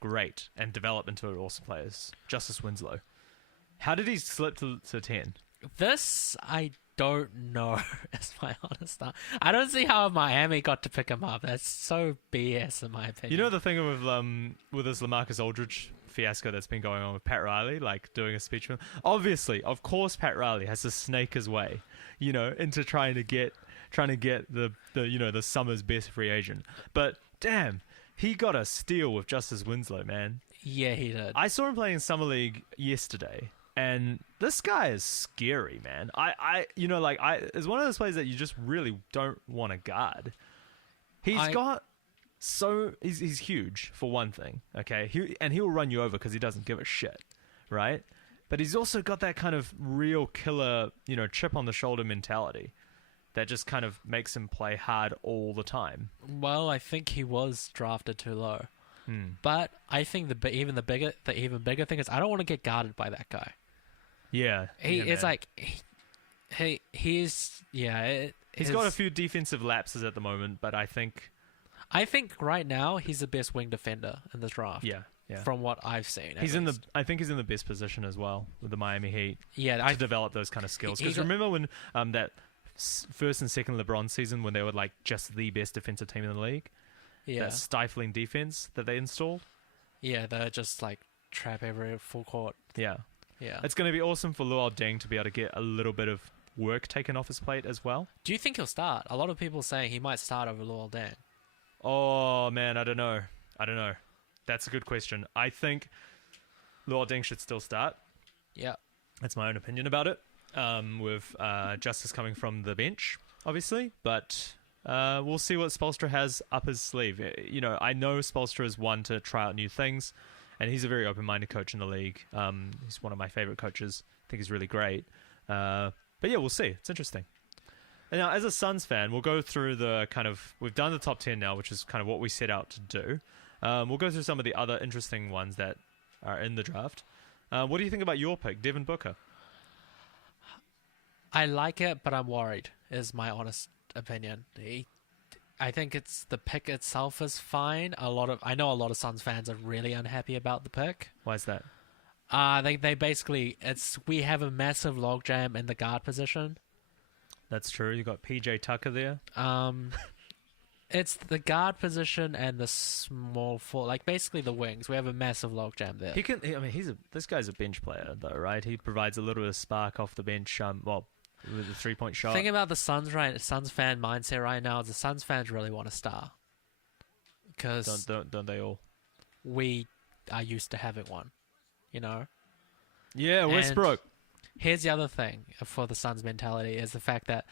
great and develop into an awesome player is Justice Winslow. How did he slip to 10? This I don't know. Is my honest answer. I don't see how Miami got to pick him up. That's so BS in my opinion. You know the thing with this LaMarcus Aldridge fiasco that's been going on with Pat Riley, like doing a speech with him. Obviously, of course, Pat Riley has to snake his way, into trying to get the summer's best free agent. But damn, he got a steal with Justice Winslow, man. Yeah, he did. I saw him playing in Summer League yesterday, and this guy is scary, man. It's one of those players that you just really don't want to guard. He's huge for one thing, okay? He'll run you over because he doesn't give a shit, right? But he's also got that kind of real killer, chip on the shoulder mentality that just kind of makes him play hard all the time. Well, I think he was drafted too low. But I think the even bigger thing is I don't want to get guarded by that guy. Yeah, he's got a few defensive lapses at the moment, but I think right now he's the best wing defender in this draft. Yeah. From what I've seen, I think he's in the best position as well with the Miami Heat. Yeah, to develop those kind of skills. Because remember when that first and second LeBron season when they were like just the best defensive team in the league. Yeah. That stifling defense that they installed. Yeah, they're just like trap every full court. Yeah. Yeah. It's going to be awesome for Luol Deng to be able to get a little bit of work taken off his plate as well. Do you think he'll start? A lot of people saying he might start over Luol Deng. Oh, man, I don't know. That's a good question. I think Luol Deng should still start. Yeah. That's my own opinion about it. With Justice coming from the bench, obviously. But we'll see what Spoelstra has up his sleeve. I know Spoelstra is one to try out new things, and he's a very open-minded coach in the league. He's one of my favorite coaches. I think he's really great. But yeah, we'll see. It's interesting. And now, as a Suns fan, we'll go through we've done the top 10 now, which is kind of what we set out to do. We'll go through some of the other interesting ones that are in the draft. What do you think about your pick, Devin Booker? I like it, but I'm worried, is my honest opinion. I think it's the pick itself is fine. I know a lot of Suns fans are really unhappy about the pick. Why is that? They basically we have a massive logjam in the guard position. That's true. You got PJ Tucker there. It's the guard position and the small forward, like basically the wings. We have a massive logjam there. This guy's a bench player though, right? He provides a little bit of spark off the bench. With a 3-point shot. Think about the Suns fan mindset right now. The Suns fans really want a star, because don't they all? We are used to having one, Yeah, Westbrook. And here's the other thing for the Suns mentality is the fact that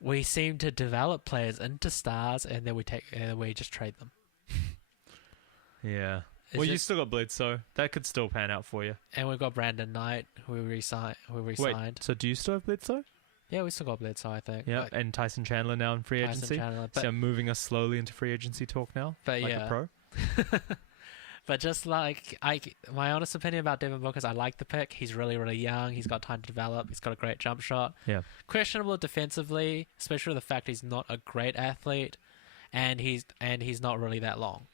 we seem to develop players into stars, and then we just trade them. Yeah. You still got Bledsoe. That could still pan out for you. And we've got Brandon Knight, who we re-signed. Wait, so do you still have Bledsoe? Yeah, we still got Bledsoe, I think. Yeah, and Tyson Chandler now in free agency. So I'm moving us slowly into free agency talk now, like a pro. But just like my honest opinion about Devin Booker is I like the pick. He's really, really young. He's got time to develop. He's got a great jump shot. Yeah. Questionable defensively, especially the fact he's not a great athlete, and he's not really that long.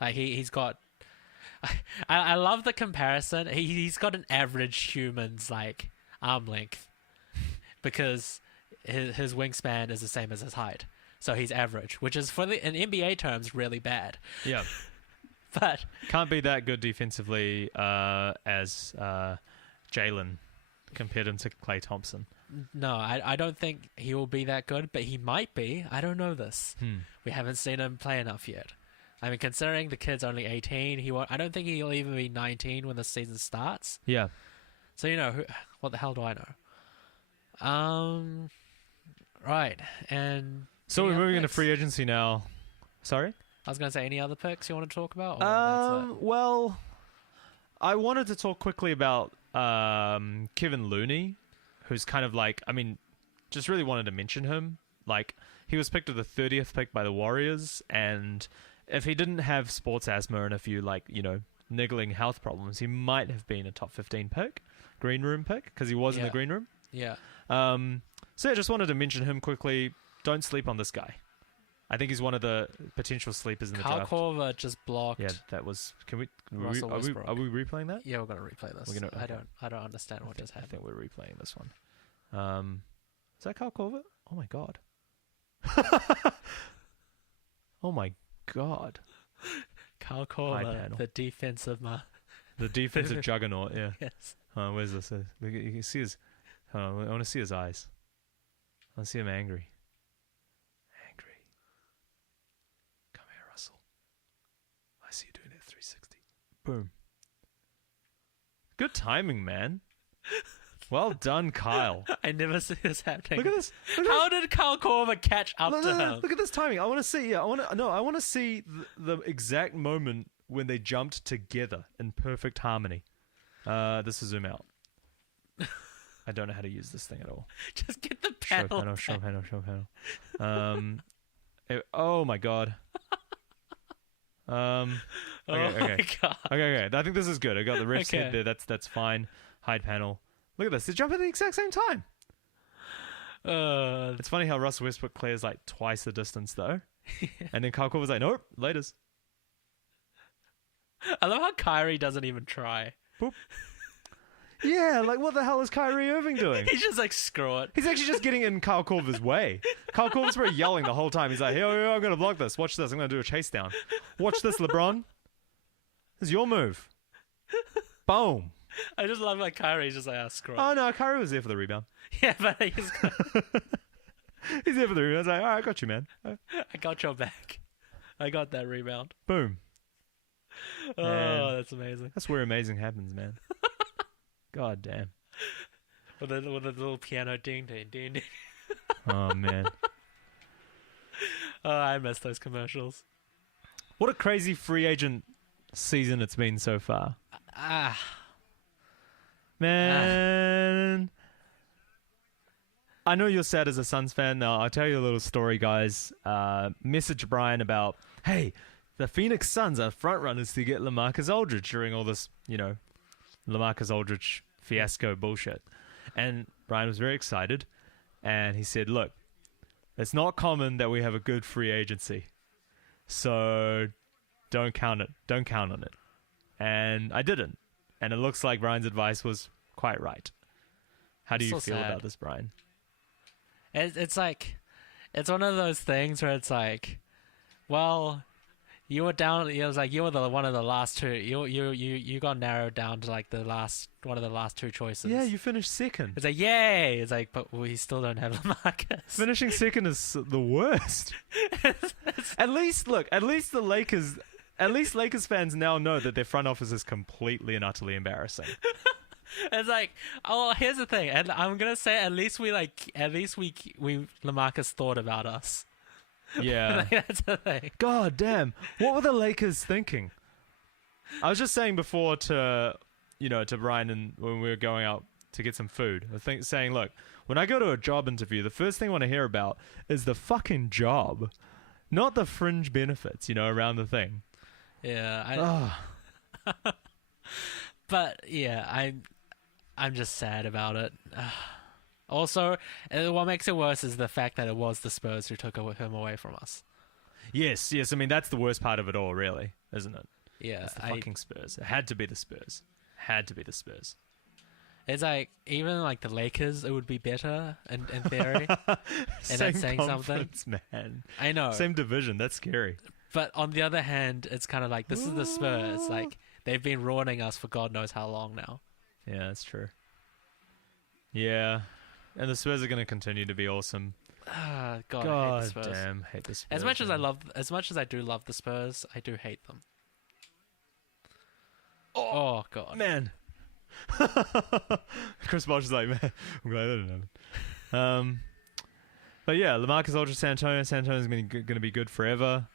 Like he's got. I love the comparison. He's got an average human's like arm length, because his wingspan is the same as his height. So he's average, which is in NBA terms really bad. Yeah. But can't be that good defensively as Jalen compared him to Klay Thompson. No, I don't think he will be that good, but he might be. I don't know this. We haven't seen him play enough yet. I mean, considering the kid's only 18, I don't think he'll even be 19 when the season starts. Yeah. So, what the hell do I know? Right, and... So we're moving into free agency now. Sorry? I was going to say, any other picks you want to talk about? Well, I wanted to talk quickly about Kevin Looney, who's kind of like, just really wanted to mention him. Like, he was picked with the 30th pick by the Warriors, and if he didn't have sports asthma and a few, niggling health problems, he might have been a top 15 pick, green room pick, because he was in the green room. Yeah. So I just wanted to mention him quickly. Don't sleep on this guy. I think he's one of the potential sleepers in the draft. Kyle Korver just blocked. Yeah, that was. Are we replaying that? Yeah, we're gonna replay this. Okay. I don't understand what just happened. I think we're replaying this one. Is that Kyle Korver? Oh my god. Oh my god. Kyle High Korver, panel. the defensive The defensive juggernaut, yeah. Yes. Where's this? You can see his. I want to see his eyes. I want to see him angry. Angry. Come here, Russell. I see you doing that 360. Boom. Good timing, man. Well done, Kyle. I never see this happening. Look at this. Look at How did Kyle Korver catch up this. to him? Look at this timing. I want to see. Yeah, I want to see the exact moment when they jumped together in perfect harmony. This is zoom out. I don't know how to use this thing at all. Just get the panel. Show panel. Oh my god. Okay. My god. Okay. I think this is good. I got the ref's head there. That's fine. Hide panel. Look at this. They jump at the exact same time. It's funny how Russell Westbrook clears like twice the distance though, and then Kyle Korver's like, nope, laters. I love how Kyrie doesn't even try. Boop. Yeah, like what the hell is Kyrie Irving doing? He's just like, screw it. He's actually just getting in Kyle Korver's way. Kyle Korver's probably yelling the whole time. He's like, yo, I'm going to block this. Watch this. I'm going to do a chase down. Watch this, LeBron. This is your move. Boom. I just love like Kyrie's just like, screw it. Oh, no, Kyrie was there for the rebound. Yeah, but he's He's there for the rebound. He's like, all right, I got you, man. I got your back. I got that rebound. Boom. Oh, Man. that's amazing. That's where amazing happens, man. God damn. With a little piano ding ding ding ding. Oh, man. Oh, I miss those commercials. What a crazy free agent season it's been so far. Man. I know you're sad as a Suns fan. Now, I'll tell you a little story, guys. Message Brian about, hey, the Phoenix Suns are frontrunners to get LaMarcus Aldridge during all this, LaMarcus Aldridge fiasco bullshit. And Brian was very excited. And he said, look, it's not common that we have a good free agency. So don't count it. Don't count on it. And I didn't. And it looks like Brian's advice was quite right. How do you feel about this, Brian? It's like, it's one of those things where it's like, well, you were down. It was like you were one of the last two. You got narrowed down to like one of the last two choices. Yeah, you finished second. It's like, yay! It's like, but we still don't have LaMarcus. Finishing second is the worst. At least the Lakers. At least Lakers fans now know that their front office is completely and utterly embarrassing. It's like, oh, here's the thing, and I'm gonna say at least we LaMarcus thought about us. Yeah, like, that's the thing. God damn, what were the Lakers thinking? I was just saying before to Brian, and when we were going out to get some food, saying, look, when I go to a job interview, the first thing I want to hear about is the fucking job, not the fringe benefits, around the thing. Yeah, but yeah, I'm just sad about it. Also, what makes it worse is the fact that it was the Spurs who took him away from us. Yes. I mean, that's the worst part of it all, really, isn't it? Yeah, it's the fucking Spurs. It had to be the Spurs. It's like, even like the Lakers, it would be better in theory. And that's saying something, man. I know. Same division. That's scary. But on the other hand, it's kind of like, this is the Spurs. Like, they've been ruining us for God knows how long now. Yeah, that's true. Yeah. And the Spurs are going to continue to be awesome. God, I hate the Spurs. Damn, hate the Spurs. As much as I do love the Spurs, I do hate them. Oh God, man. Chris Bosh is like, man, I'm glad that didn't happen. But yeah, LaMarcus Aldridge, San Antonio. San Antonio's going to be good forever.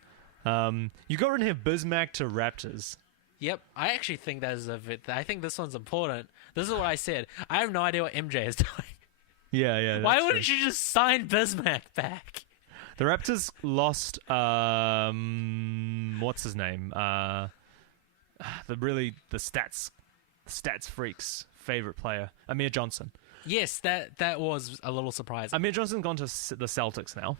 You got rid of Bismack to Raptors. Yep, I actually think that is I think this one's important. This is what I said. I have no idea what MJ is doing. Yeah. Why wouldn't you just sign Bismack back? The Raptors lost. What's his name? The stats freaks favorite player, Amir Johnson. Yes, that was a little surprising. Amir Johnson's gone to the Celtics now,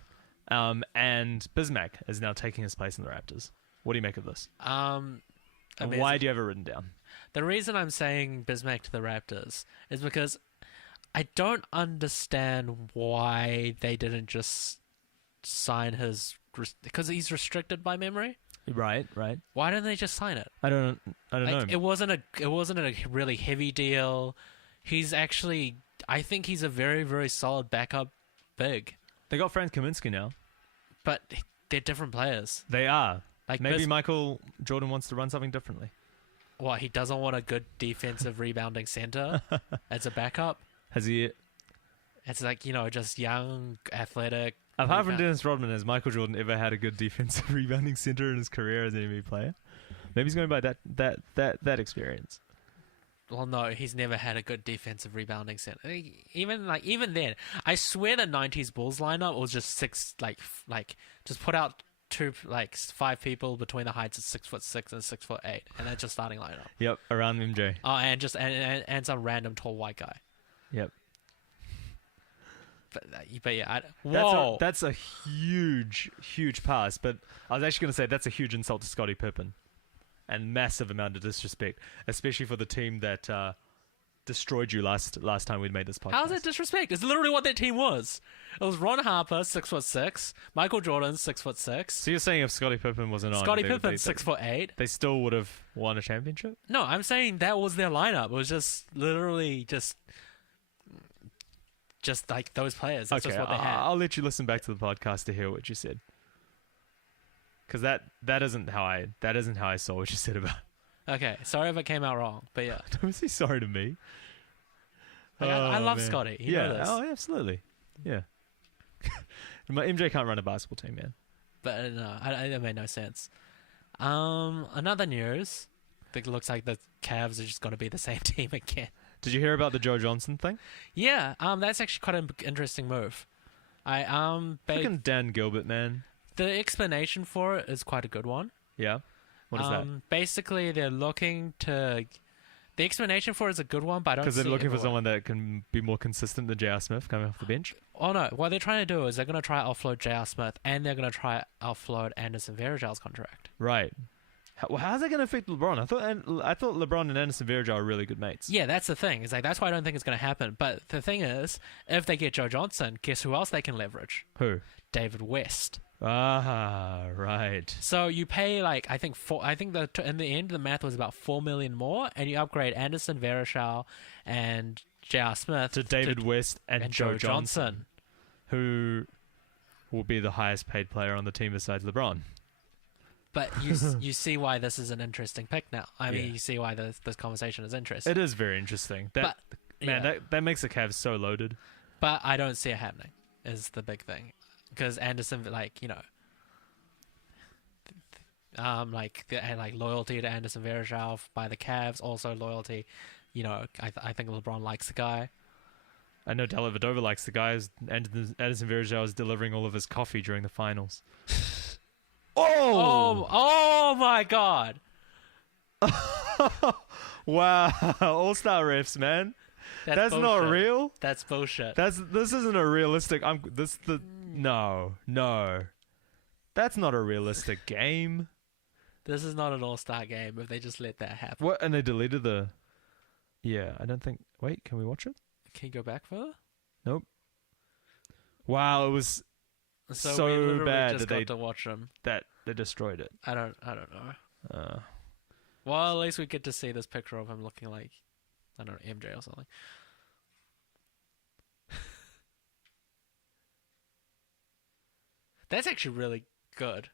and Bismack is now taking his place in the Raptors. What do you make of this? And why do you have it written down? The reason I'm saying Bismack to the Raptors is because I don't understand why they didn't just sign his because he's restricted by memory. Right. Why didn't they just sign it? I don't know. It wasn't a really heavy deal. He's actually, I think he's a very, very solid backup big, They got Frank Kaminsky now. but they're different players. They are. Like Maybe Michael Jordan wants to run something differently. what, he doesn't want a good defensive rebounding center as a backup. Has he? It's like, just young, athletic. Apart from Dennis Rodman, has Michael Jordan ever had a good defensive rebounding center in his career as an NBA player? Maybe he's going by that experience. Well, no, he's never had a good defensive rebounding center. Even then, I swear the '90s Bulls lineup was just six, just put out five people between the heights of 6'6" and 6'8", and that's just starting lineup. Yep, around MJ. Oh, and just and some random tall white guy. Yep. But yeah, whoa, that's a huge pass. But I was actually going to say that's a huge insult to Scottie Pippen, and massive amount of disrespect, especially for the team that destroyed you last time we made this podcast. how's it disrespect? It's literally what that team was. It was Ron Harper, 6'6", Michael Jordan, 6'6". So you're saying if Scottie Pippen wasn't on, Scottie Pippen, 6'8". they still would have won a championship? No, I'm saying that was their lineup. It was just literally just like those players. That's Okay, just what they had. I'll let you listen back to the podcast to hear what you said, because that isn't how I saw what you said about. Okay, sorry if it came out wrong, but yeah, Don't say sorry to me. I love man. Scotty. You yeah, know this. oh, absolutely, yeah. My MJ can't run a basketball team, man. But no, it made no sense. Another news. It looks like the Cavs are just going to be the same team again. Did you hear about the Joe Johnson thing? Yeah, that's actually quite an interesting move. Freaking Dan Gilbert, man. The explanation for it is quite a good one. Yeah. What is that? Basically, they're looking to. The explanation for it is a good one, but I don't. Because they're see looking for everyone. someone that can be more consistent than J.R. Smith coming off the bench. Oh no! What they're trying to do is they're going to try to offload J.R. Smith, and they're going to try to offload Anderson Varejão's contract. Right. How's that going to affect LeBron? I thought LeBron and Anderson Varejão are really good mates. Yeah, that's the thing. It's like that's why I don't think it's going to happen. But the thing is, if they get Joe Johnson, guess who else they can leverage? Who? David West. Ah, right. So you pay I think in the end the math was about $4 million more, and you upgrade Anderson Varejão and J.R. Smith To David West and Joe Johnson, Johnson. who will be the highest paid player on the team besides LeBron. But you see why this is an interesting pick now. I mean, Yeah. you see why this conversation is interesting. It is very interesting. That makes the Cavs so loaded. But I don't see it happening. Is the big thing, because Anderson, loyalty to Anderson Varejão by the Cavs, also loyalty. I think LeBron likes the guy. I know Dellavedova likes the guys. Anderson Varejão is delivering all of his coffee during the finals. Oh my God! Wow! All-star refs, man. That's not bullshit. real. That's bullshit. This isn't a realistic. No. That's not a realistic game. This is not an all-star game if they just let that happen. What? And they deleted the. Yeah, I don't think. Wait, can we watch it? Can you go back further? Nope. Wow, it was So we literally bad just that got to watch them. that they destroyed it. I don't know. Well, at least we get to see this picture of him looking like, I don't know, MJ or something. That's actually really good.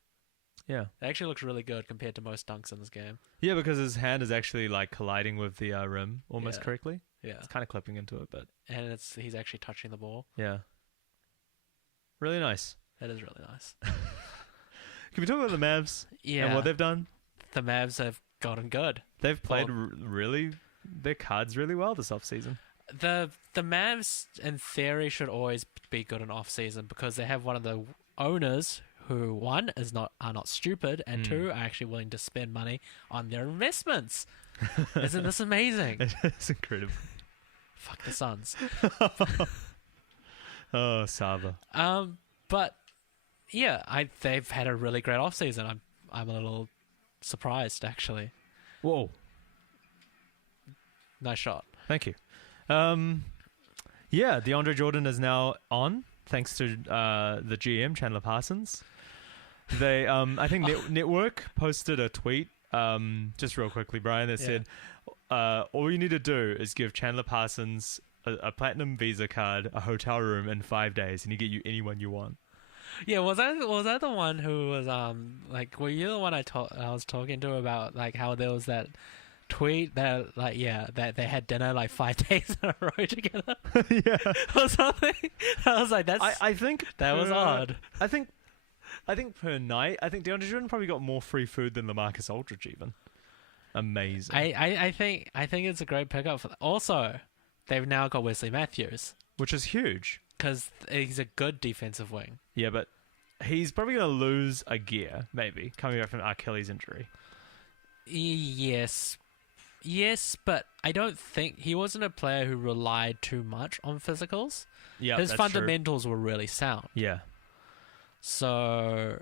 Yeah. It actually looks really good compared to most dunks in this game. Yeah, because his hand is actually colliding with the rim almost Yeah. correctly. Yeah, It's kind of clipping into it, but and he's actually touching the ball. yeah. Really nice. That is really nice. Can we talk about the Mavs Yeah, and what they've done? the Mavs have gotten good. They've played their cards really well this offseason. The Mavs, in theory, should always be good in off season because they have one of the owners who, one, are not stupid, and two, are actually willing to spend money on their investments. Isn't this amazing? It's incredible. Fuck the Suns. Oh, Sava. But yeah, they've had a really great off season. I'm a little surprised actually. Whoa. Nice shot. Thank you. Yeah, DeAndre Jordan is now on thanks to the GM Chandler Parsons. They, I think Network posted a tweet just real quickly, Brian, that said, all you need to do is give Chandler Parsons a platinum Visa card, a hotel room in 5 days, and he get you anyone you want. Yeah, was that the one who was like, were you the one I was talking to about like how there was that tweet that like that they had dinner like 5 days in a row together Yeah. or something? I was like, that's I think that was odd. I think per night, I think DeAndre Jordan probably got more free food than LaMarcus Aldridge even. Amazing. I think it's a great pickup. Also, they've now got Wesley Matthews Which is huge. because he's a good defensive wing. Yeah, but he's probably going to lose a gear, maybe, coming back from an Achilles injury. Yes, but I don't think he wasn't a player who relied too much on physicals. Yeah, His that's fundamentals were really sound. True. Yeah. So,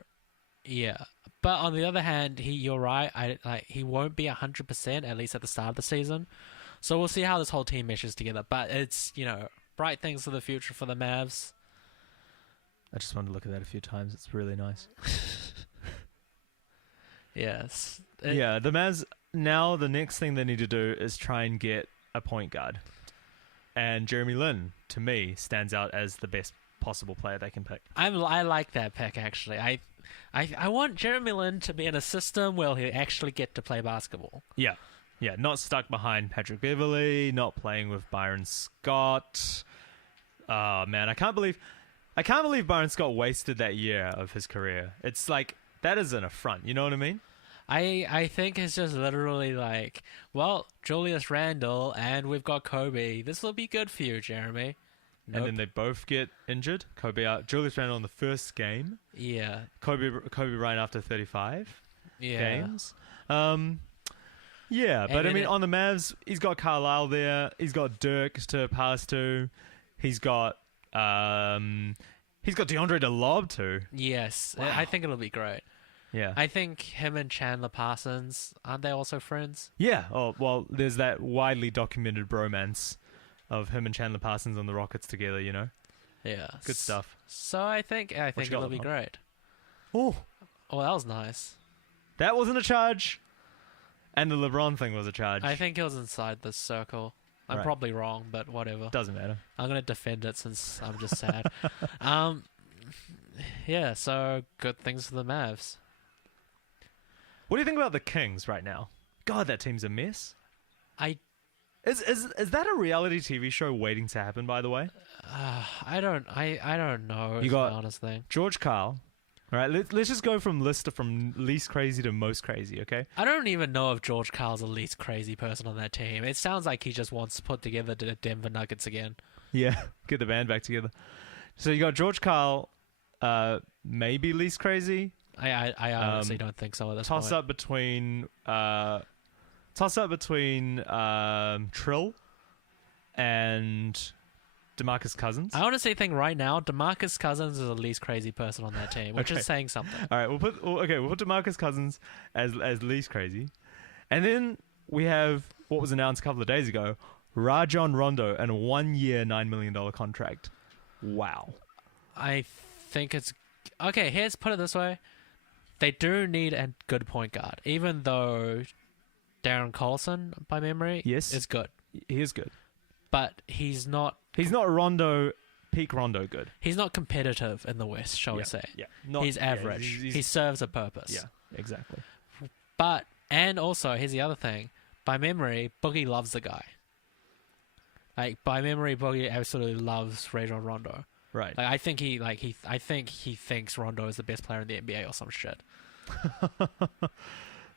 yeah. But on the other hand, you're right. He won't be 100% at least at the start of the season. So we'll see how this whole team meshes together. But it's bright things for the future for the Mavs. I just wanted to look at that a few times. It's really nice. Yes. Yeah, the Mavs, now the next thing they need to do is try and get a point guard. And Jeremy Lin, to me, stands out as the best possible player they can pick. I like that pick actually. I want Jeremy Lin to be in a system where he'll actually get to play basketball. Yeah. Yeah, not stuck behind Patrick Beverley, not playing with Byron Scott. Oh, man, I can't believe Byron Scott wasted that year of his career. It's like, that is an affront, you know what I mean? I think it's just literally like, well, Julius Randle and we've got Kobe. This will be good for you, Jeremy. Nope. And then they both get injured. Kobe out. Julius Randle in the first game. Yeah. Kobe Bryant after 35 Yeah. games. Yeah, but I mean, on the Mavs, he's got Carlisle there. He's got Dirk to pass to. He's got DeAndre to lob to. Yes. Wow. I think it'll be great. Yeah. I think him and Chandler Parsons, aren't they also friends? Yeah. Oh, well, there's that widely documented bromance of him and Chandler Parsons on the Rockets together, you know? Yeah. Good stuff. So I think you got, it'll be Lamont? great. Oh, Oh, that was nice. that wasn't a charge. And the LeBron thing was a charge. I think it was inside the circle. I'm Right. probably wrong, but whatever. Doesn't matter. I'm gonna defend it since I'm just sad. Yeah. So good things for the Mavs. What do you think about the Kings right now? God, that team's a mess. I Is that a reality TV show waiting to happen, by the way? I don't know. You Is got- the honest thing. George Karl. All right, let's just go from least crazy to most crazy, okay? I don't even know if George Karl's the least crazy person on that team. It sounds like he just wants to put together the Denver Nuggets again. Yeah, get the band back together. So you got George Karl, maybe least crazy. I honestly don't think so at this Toss point. up between Trill and DeMarcus Cousins. I honestly think right now DeMarcus Cousins is the least crazy person on that team, which Okay. is saying something. All right, we'll put DeMarcus Cousins as least crazy, and then we have what was announced a couple of days ago: Rajon Rondo and a 1 year, $9 million contract. Wow. I think it's okay. Here's put it this way: they do need a good point guard, even though Darren Collison, by memory, Yes. is good, He is good. but he's not He's not Rondo, peak Rondo good. he's not competitive in the West, shall we say? Yeah. He's average. He serves a purpose. yeah, exactly. But and also here's the other thing: by memory, Boogie loves the guy. Like by memory, Boogie absolutely loves Rajon Rondo. Right. Like I think he thinks Rondo is the best player in the NBA or some shit.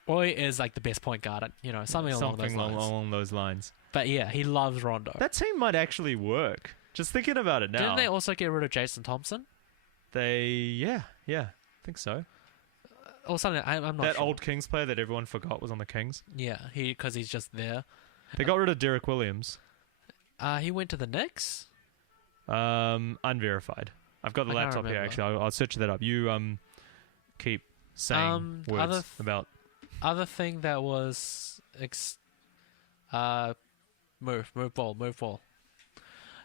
Or he is like the best point guard, something along those lines. along those lines. But yeah, he loves Rondo. That team might actually work. Just thinking about it now. Didn't they also get rid of Jason Thompson Yeah, I think so. or something? I'm not That sure. old Kings player that everyone forgot was on the Kings. Yeah, because he's just there. They got rid of Derek Williams. He went to the Knicks. Unverified. I've got the I can't laptop here. remember. Actually, I'll search that up. You keep saying words about. Other thing that was move ball.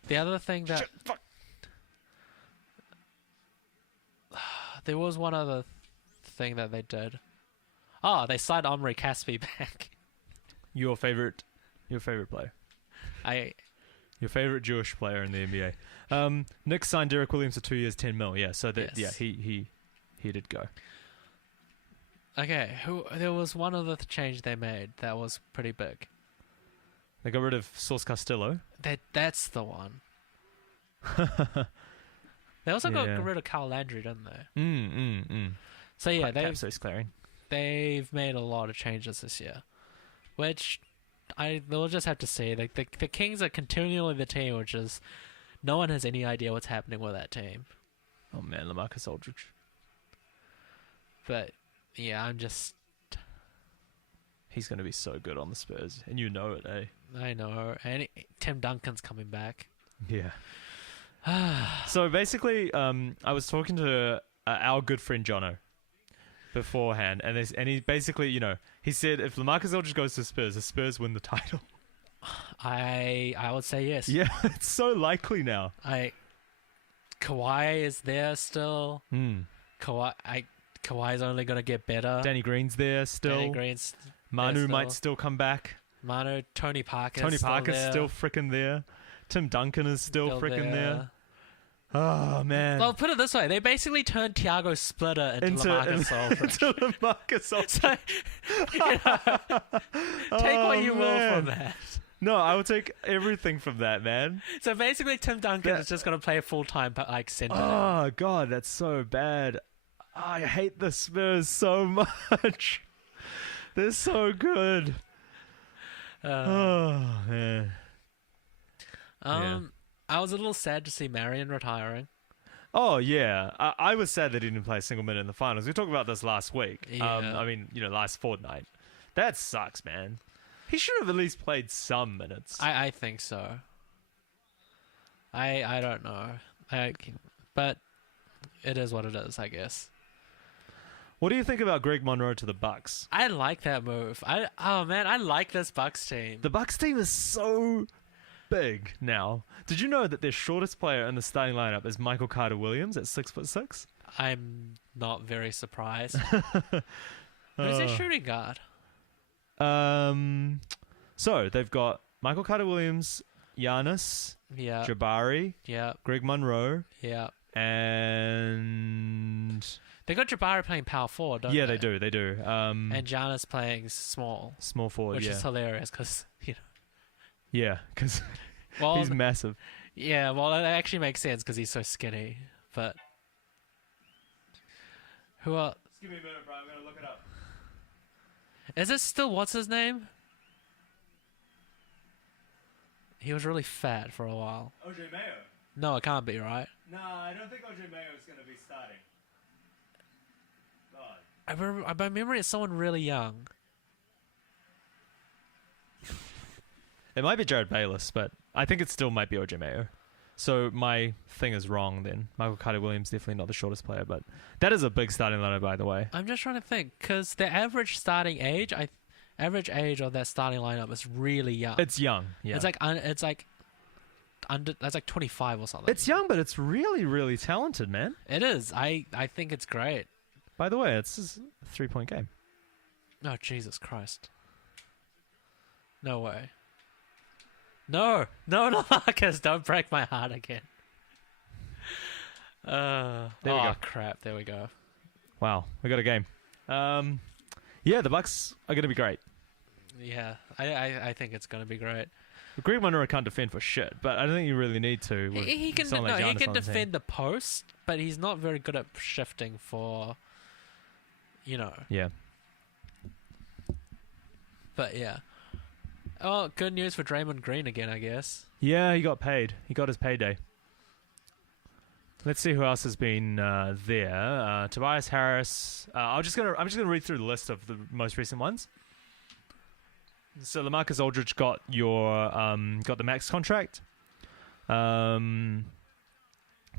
The other thing that Shit, fuck. there was one other thing that they did. Oh, they signed Omri Caspi back. Your favorite player. Your favorite Jewish player in the NBA. Knicks signed Derek Williams for 2 years, 10 mil. Yeah, so that Yes. he did go. Okay, there was one other change they made that was pretty big. They got rid of Source Castillo. That's the one. They also Yeah. got rid of Carl Landry, didn't they? So yeah, Capso's clearing. they've made a lot of changes this year, which they'll just have to see. Like the Kings are continually the team, which is no one has any idea what's happening with that team. Oh man, LaMarcus Aldridge. But yeah, He's going to be so good on the Spurs, and you know it, eh? I know, and Tim Duncan's coming back. Yeah. So basically, I was talking to our good friend Jono beforehand, and he basically, he said if LaMarcus Aldridge goes to Spurs, the Spurs win the title. I would say yes. Yeah, it's so likely now. Kawhi is there still. Kawhi's only gonna get better. Danny Green's there still. Danny Green's Manu there might still come back. Tony Parker's Tony still Parker's there. still freaking there. Tim Duncan is still freaking there. there. Oh man. Well, put it this way: they basically turned Thiago Splitter into LaMarcus Aldridge. Into LaMarcus Aldridge. So, take what you will from that. No, I will take everything from that, man. So basically, Tim Duncan is just going to play a full-time center. Oh god, that's so bad. I hate the Spurs so much. They're so good. Oh man. I was a little sad to see Marion retiring. Oh yeah, I was sad that he didn't play a single minute in the finals. We talked about this last week. Yeah. Last fortnight. That sucks, man. He should have at least played some minutes. I think so. I don't know. But it is what it is, I guess. What do you think about Greg Monroe to the Bucks? I like that move. I like this Bucks team. The Bucks team is so big now. Did you know that their shortest player in the starting lineup is Michael Carter-Williams at 6'6"? I'm not very surprised. Who's their shooting guard? So they've got Michael Carter-Williams, Giannis, Yeah. Jabari, Yeah. Greg Monroe, Yeah. and They got Jabari playing power forward, don't yeah, they? they do. And Giannis playing small, Small forward, which yeah, is hilarious because yeah, because well, he's massive. yeah, well, it actually makes sense because he's so skinny. But who are? Just give me a minute, bro. I'm gonna look it up. Is it still what's his name? He was really fat for a while. OJ Mayo. No, it can't be, right? Nah, I don't think OJ Mayo is gonna be starting. God. I remember, by memory, it's someone really young. It might be Jared Bayless, but I think it still might be OJ Mayo. So my thing is wrong then. Michael Carter-Williams definitely not the shortest player, but that is a big starting lineup, by the way. I'm just trying to think because the average starting age, average age of that starting lineup is really young. It's young, yeah. It's like under. That's like 25 or something. It's young, but it's really, really talented, man. It is. I think it's great. By the way, it's just a 3-point game. Oh Jesus Christ! No way. No, Marcus, don't break my heart again. There we go. Crap! There we go. Wow, we got a game. Yeah, the Bucks are going to be great. Yeah, I think it's gonna be great. Greg Monroe can't defend for shit, but I don't think you really need to. With He can someone like he Giannis can on the team. defend the post, but he's not very good at shifting for. Yeah. But yeah. Oh, good news for Draymond Green again, I guess. Yeah, he got paid. He got his payday. Let's see who else has been there. Tobias Harris. I'm just gonna read through the list of the most recent ones. So LaMarcus Aldridge got the max contract. Kosta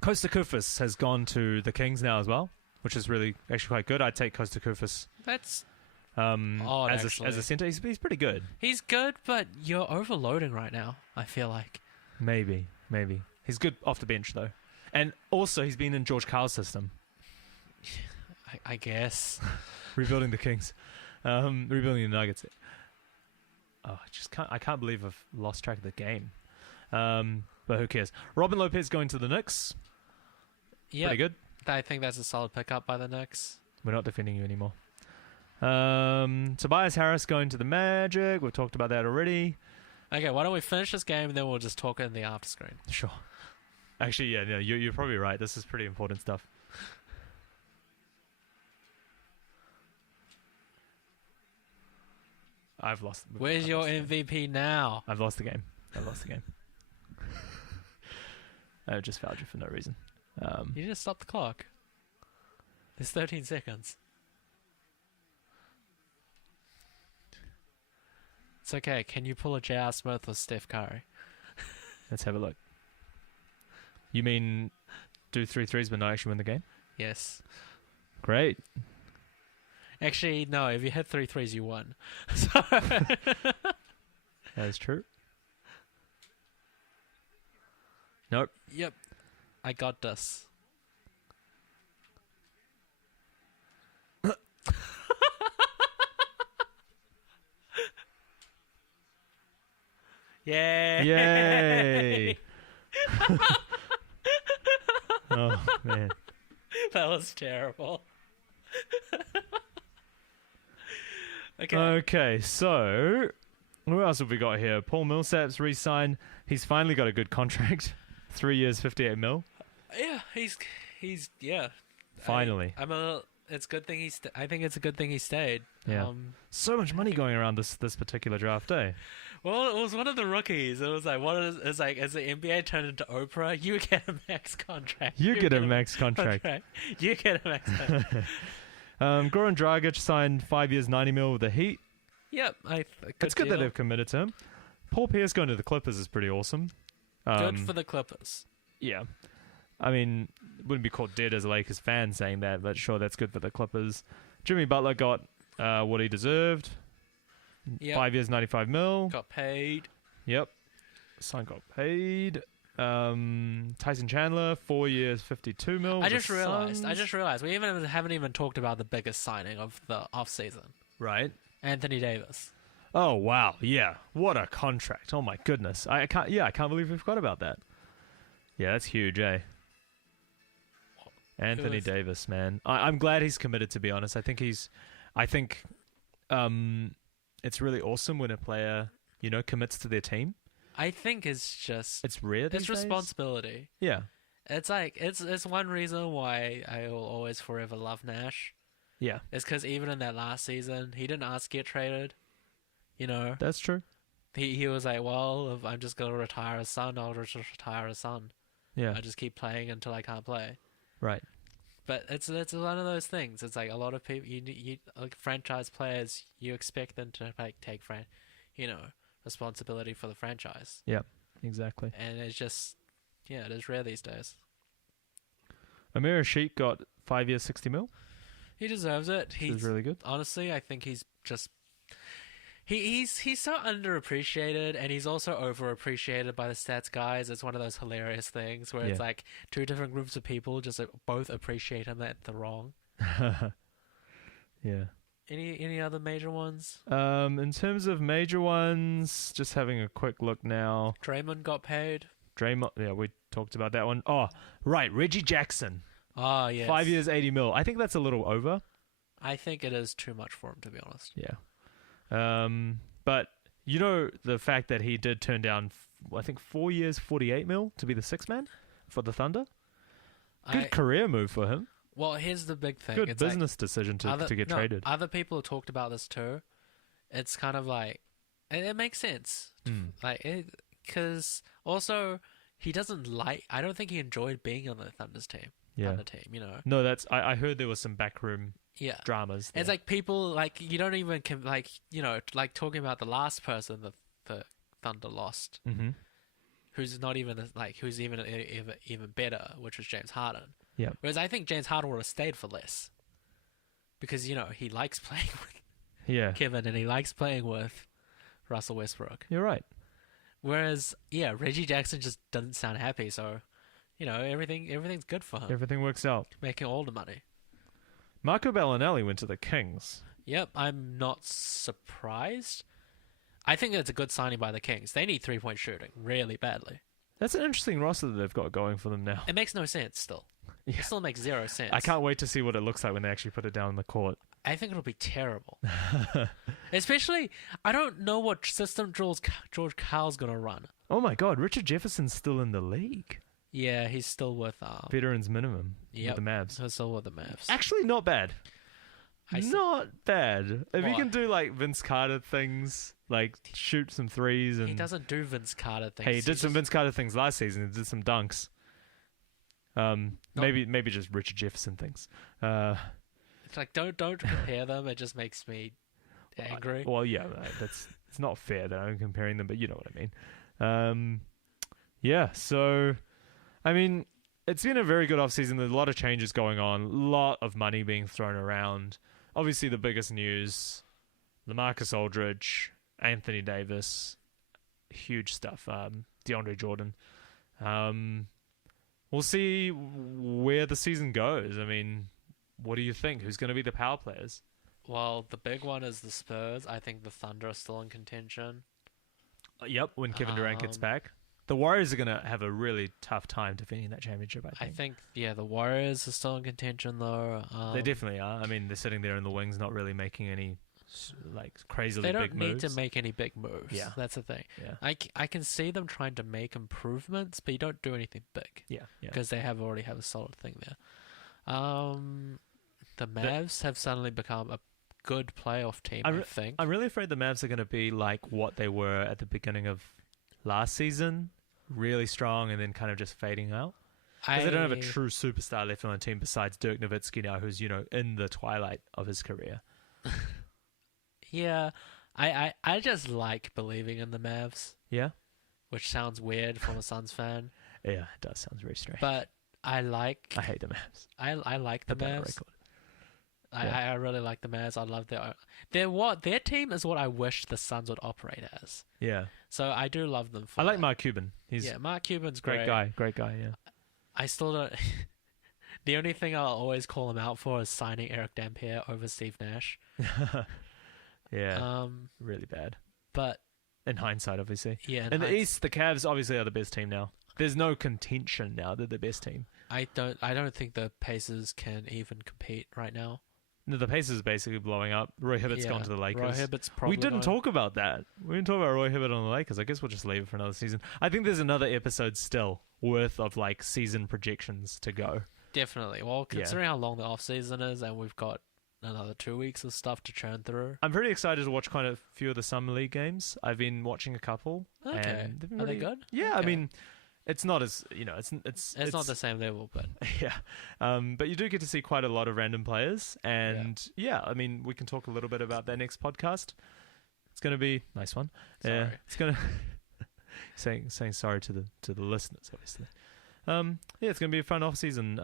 Koufos has gone to the Kings now as well, which is really actually quite good. I'd take Kosta Koufos That's odd, as actually. a center. He's pretty good. He's good, but you're overloading right now, I feel like. Maybe. Maybe. He's good off the bench, though. And also, he's been in George Karl's system. I guess. Rebuilding the Kings. Rebuilding the Nuggets. Oh, I can't believe I've lost track of the game. But who cares? Robin Lopez going to the Knicks. Yeah, Pretty good. I think that's a solid pickup by the Knicks. We're not defending you anymore. Tobias Harris going to the Magic. We've talked about that already. Okay, why don't we finish this game and then we'll just talk in the after screen. Sure. Actually, yeah, no, you're probably right. This is pretty important stuff. I've lost. Where's I've your lost the game. MVP now? I've lost the game. I just fouled you for no reason. You just stop the clock. There's 13 seconds. It's okay. Can you pull a J.R. Smith or Steph Curry? Let's have a look. You mean do 3 threes but not actually win the game? Yes. Great. Actually, no. If you hit 3 threes, you won. So That is true. Nope. Yep. I got this. Yay! Yay! Oh, man. That was terrible. Okay. Okay, so who else have we got here? Paul Millsap's re-signed. He's finally got a good contract. 3 years, 58 mil. Yeah, he's yeah. Finally. It's a good thing I think it's a good thing he stayed. Yeah. So much money going around this particular draft day. Well, it was one of the rookies. It was like as the NBA turned into Oprah, you get a max contract. You get a max contract. You get a max contract. Goran Dragic signed 5 years, 90 mil with the Heat. Yep, It's good that they've committed to him. Paul Pierce going to the Clippers is pretty awesome. Good for the Clippers. Yeah. I mean, wouldn't be called dead as a Lakers fan saying that, but sure, that's good for the Clippers. Jimmy Butler got what he deserved. Yep. 5 years, 95 mil. Got paid. Yep. Son got paid. Tyson Chandler, 4 years, 52 mil. I just realized we haven't even talked about the biggest signing of the offseason. Right. Anthony Davis. Oh wow, yeah. What a contract. Oh my goodness. I can't believe we forgot about that. Yeah, that's huge, eh? Anthony Davis, man. I'm glad he's committed, to be honest. I think it's really awesome when a player, commits to their team. I think it's rare these it's days. responsibility. Yeah. It's like it's one reason why I will always forever love Nash. Yeah. It's because even in that last season, he didn't ask to get traded. That's true. He was like, well, if I'm just gonna retire a son, I'll just retire a son. Yeah. I just keep playing until I can't play. Right. But it's one of those things. It's like a lot of people, you like franchise players, you expect them to take responsibility for the franchise. Yeah. Exactly. And it's just, it is rare these days. Amir Sheik got 5 years, 60 mil. He deserves it. He's really good. Honestly, I think he's just he's so underappreciated, and he's also overappreciated by the stats guys. It's one of those hilarious things where it's like two different groups of people just both appreciate him at the wrong. Yeah. Any other major ones? In terms of major ones, just having a quick look now. Draymond got paid. We talked about that one. Oh, right, Reggie Jackson. Oh, yes. 5 years, 80 mil. I think that's a little over. I think it is too much for him, to be honest. Yeah. But the fact that he did turn down, I think 4 years, 48 mil to be the sixth man for the Thunder. Good career move for him. Well, here's the big thing. Good business decision to get traded. Other people have talked about this too. It's kind of like, it makes sense. Because also he doesn't I don't think he enjoyed being on the Thunder's team. Yeah. Thunder team, No, I heard there was some backroom dramas there. It's like people, like, you don't even, like talking about the last person that the Thunder lost, who's not even, who's even better, which was James Harden. Yeah. Whereas I think James Harden would have stayed for less. Because, he likes playing with Kevin, and he likes playing with Russell Westbrook. You're right. Whereas, yeah, Reggie Jackson just doesn't sound happy. So, everything's good for him. Everything works out. Making all the money. Marco Bellinelli went to the Kings. Yep, I'm not surprised. I think it's a good signing by the Kings. They need 3-point shooting really badly. That's an interesting roster that they've got going for them now. It makes no sense still. Yeah. It still makes 0 sense. I can't wait to see what it looks like when they actually put it down on the court. I think it'll be terrible. Especially, I don't know what system George Karl's going to run. Oh my God, Richard Jefferson's still in the league. Yeah, he's still with Veterans minimum yep, with the Mavs. He's still with the Mavs. Actually, not bad. Not bad. If you can do like Vince Carter things, like shoot some threes, and he doesn't do Vince Carter things. Hey, he did some Vince Carter things last season. He did some dunks. Maybe just Richard Jefferson things. It's like don't compare them. It just makes me angry. Well, yeah, it's not fair that I'm comparing them, but you know what I mean. Yeah. So, I mean, it's been a very good offseason. There's a lot of changes going on. A lot of money being thrown around. Obviously, the biggest news: LaMarcus Aldridge, Anthony Davis, huge stuff. DeAndre Jordan. We'll see where the season goes. I mean, what do you think? Who's going to be the power players? Well, the big one is the Spurs. I think the Thunder are still in contention. Yep, when Kevin Durant gets back. The Warriors are going to have a really tough time defending that championship, I think. The Warriors are still in contention, though. They definitely are. I mean, they're sitting there in the wings, not really making any crazily big moves. They don't need to make any big moves. Yeah. That's the thing. Yeah. I can see them trying to make improvements, but you don't do anything big. Yeah. Because they already have a solid thing there. The Mavs have suddenly become a good playoff team, I think. I'm really afraid the Mavs are going to be like what they were at the beginning of last season, really strong and then kind of just fading out. Because they don't have a true superstar left on the team besides Dirk Nowitzki now, who's, in the twilight of his career. Yeah, I just like believing in the Mavs. Yeah? Which sounds weird from a Suns fan. Yeah, it does. Sounds very strange. But I hate the Mavs. I like the Mavs. I really like the Mavs. I love their team is what I wish the Suns would operate as. Yeah. So I do love them for I like that. Mark Cuban. Mark Cuban's great. Great guy, yeah. I still don't the only thing I'll always call him out for is signing Eric Dampier over Steve Nash. Yeah. Really bad. But in hindsight, obviously. Yeah. In the East, the Cavs obviously are the best team now. There's no contention now. They're the best team. I don't think the Pacers can even compete right now. No, the Pacers are basically blowing up. Roy Hibbert's gone to the Lakers. Roy Hibbert's probably We didn't talk about that. We didn't talk about Roy Hibbert on the Lakers. I guess we'll just leave it for another season. I think there's another episode still worth of season projections to go. Definitely. Well, considering how long the off season is, and we've got another 2 weeks of stuff to churn through. I'm pretty excited to watch quite a few of the summer league games. I've been watching a couple. Okay. And Are they good? Yeah, okay. I mean, it's not as it's not the same level, but yeah. But you do get to see quite a lot of random players, and I mean, we can talk a little bit about that next podcast. It's going to be a nice one. Sorry. Yeah, it's going to saying sorry to the listeners, obviously. It's going to be a fun off season.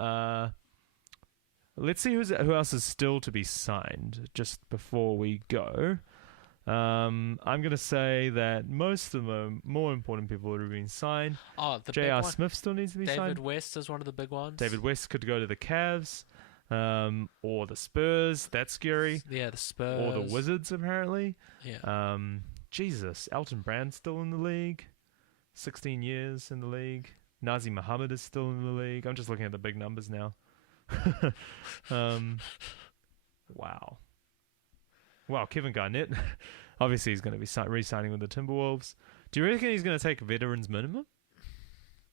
Let's see who else is still to be signed. Just before we go. I'm going to say that most of the more important people would have been signed. Oh, the J.R. Smith still needs to be signed. David West is one of the big ones. David West could go to the Cavs, or the Spurs. That's scary. Yeah, the Spurs. Or the Wizards, apparently. Yeah. Jesus, Elton Brand's still in the league. 16 years in the league. Nazi Muhammad is still in the league. I'm just looking at the big numbers now. Wow, Kevin Garnett. Obviously, he's going to be re-signing with the Timberwolves. Do you reckon he's going to take veterans minimum?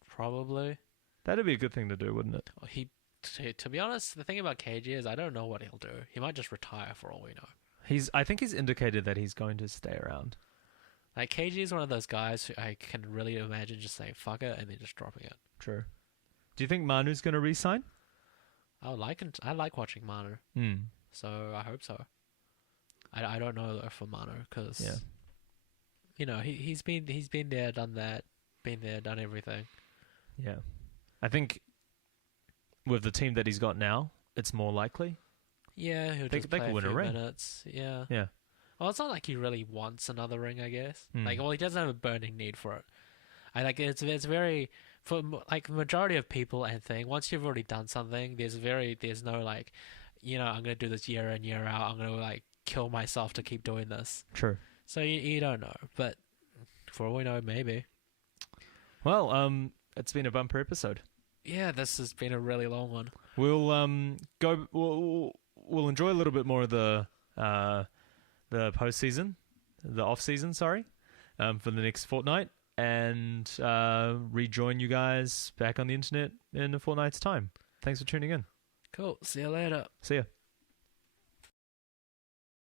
Probably. That'd be a good thing to do, wouldn't it? To be honest, the thing about KG is I don't know what he'll do. He might just retire for all we know. I think he's indicated that he's going to stay around. Like, KG is one of those guys who I can really imagine just saying fuck it and then just dropping it. True. Do you think Manu's going to re-sign? I like watching Manu. So I hope so. I don't know though for Manu because he's been there, done that, been there, done everything. Yeah, I think with the team that he's got now, it's more likely. Yeah, he'll just play could a win few a ring. minutes. Yeah. Yeah. Well, it's not like he really wants another ring, I guess. Mm. He doesn't have a burning need for it. I like it's very for like majority of people and thing. Once you've already done something, there's no like, I'm gonna do this year in year out. I'm gonna like kill myself to keep doing this. True. So you don't know, but for all we know, maybe. Well, it's been a bumper episode. Yeah, this has been a really long one. We'll go. We'll enjoy a little bit more of the postseason, the off season. Sorry, for the next fortnight, and rejoin you guys back on the internet in a fortnight's time. Thanks for tuning in. Cool. See you later. See ya.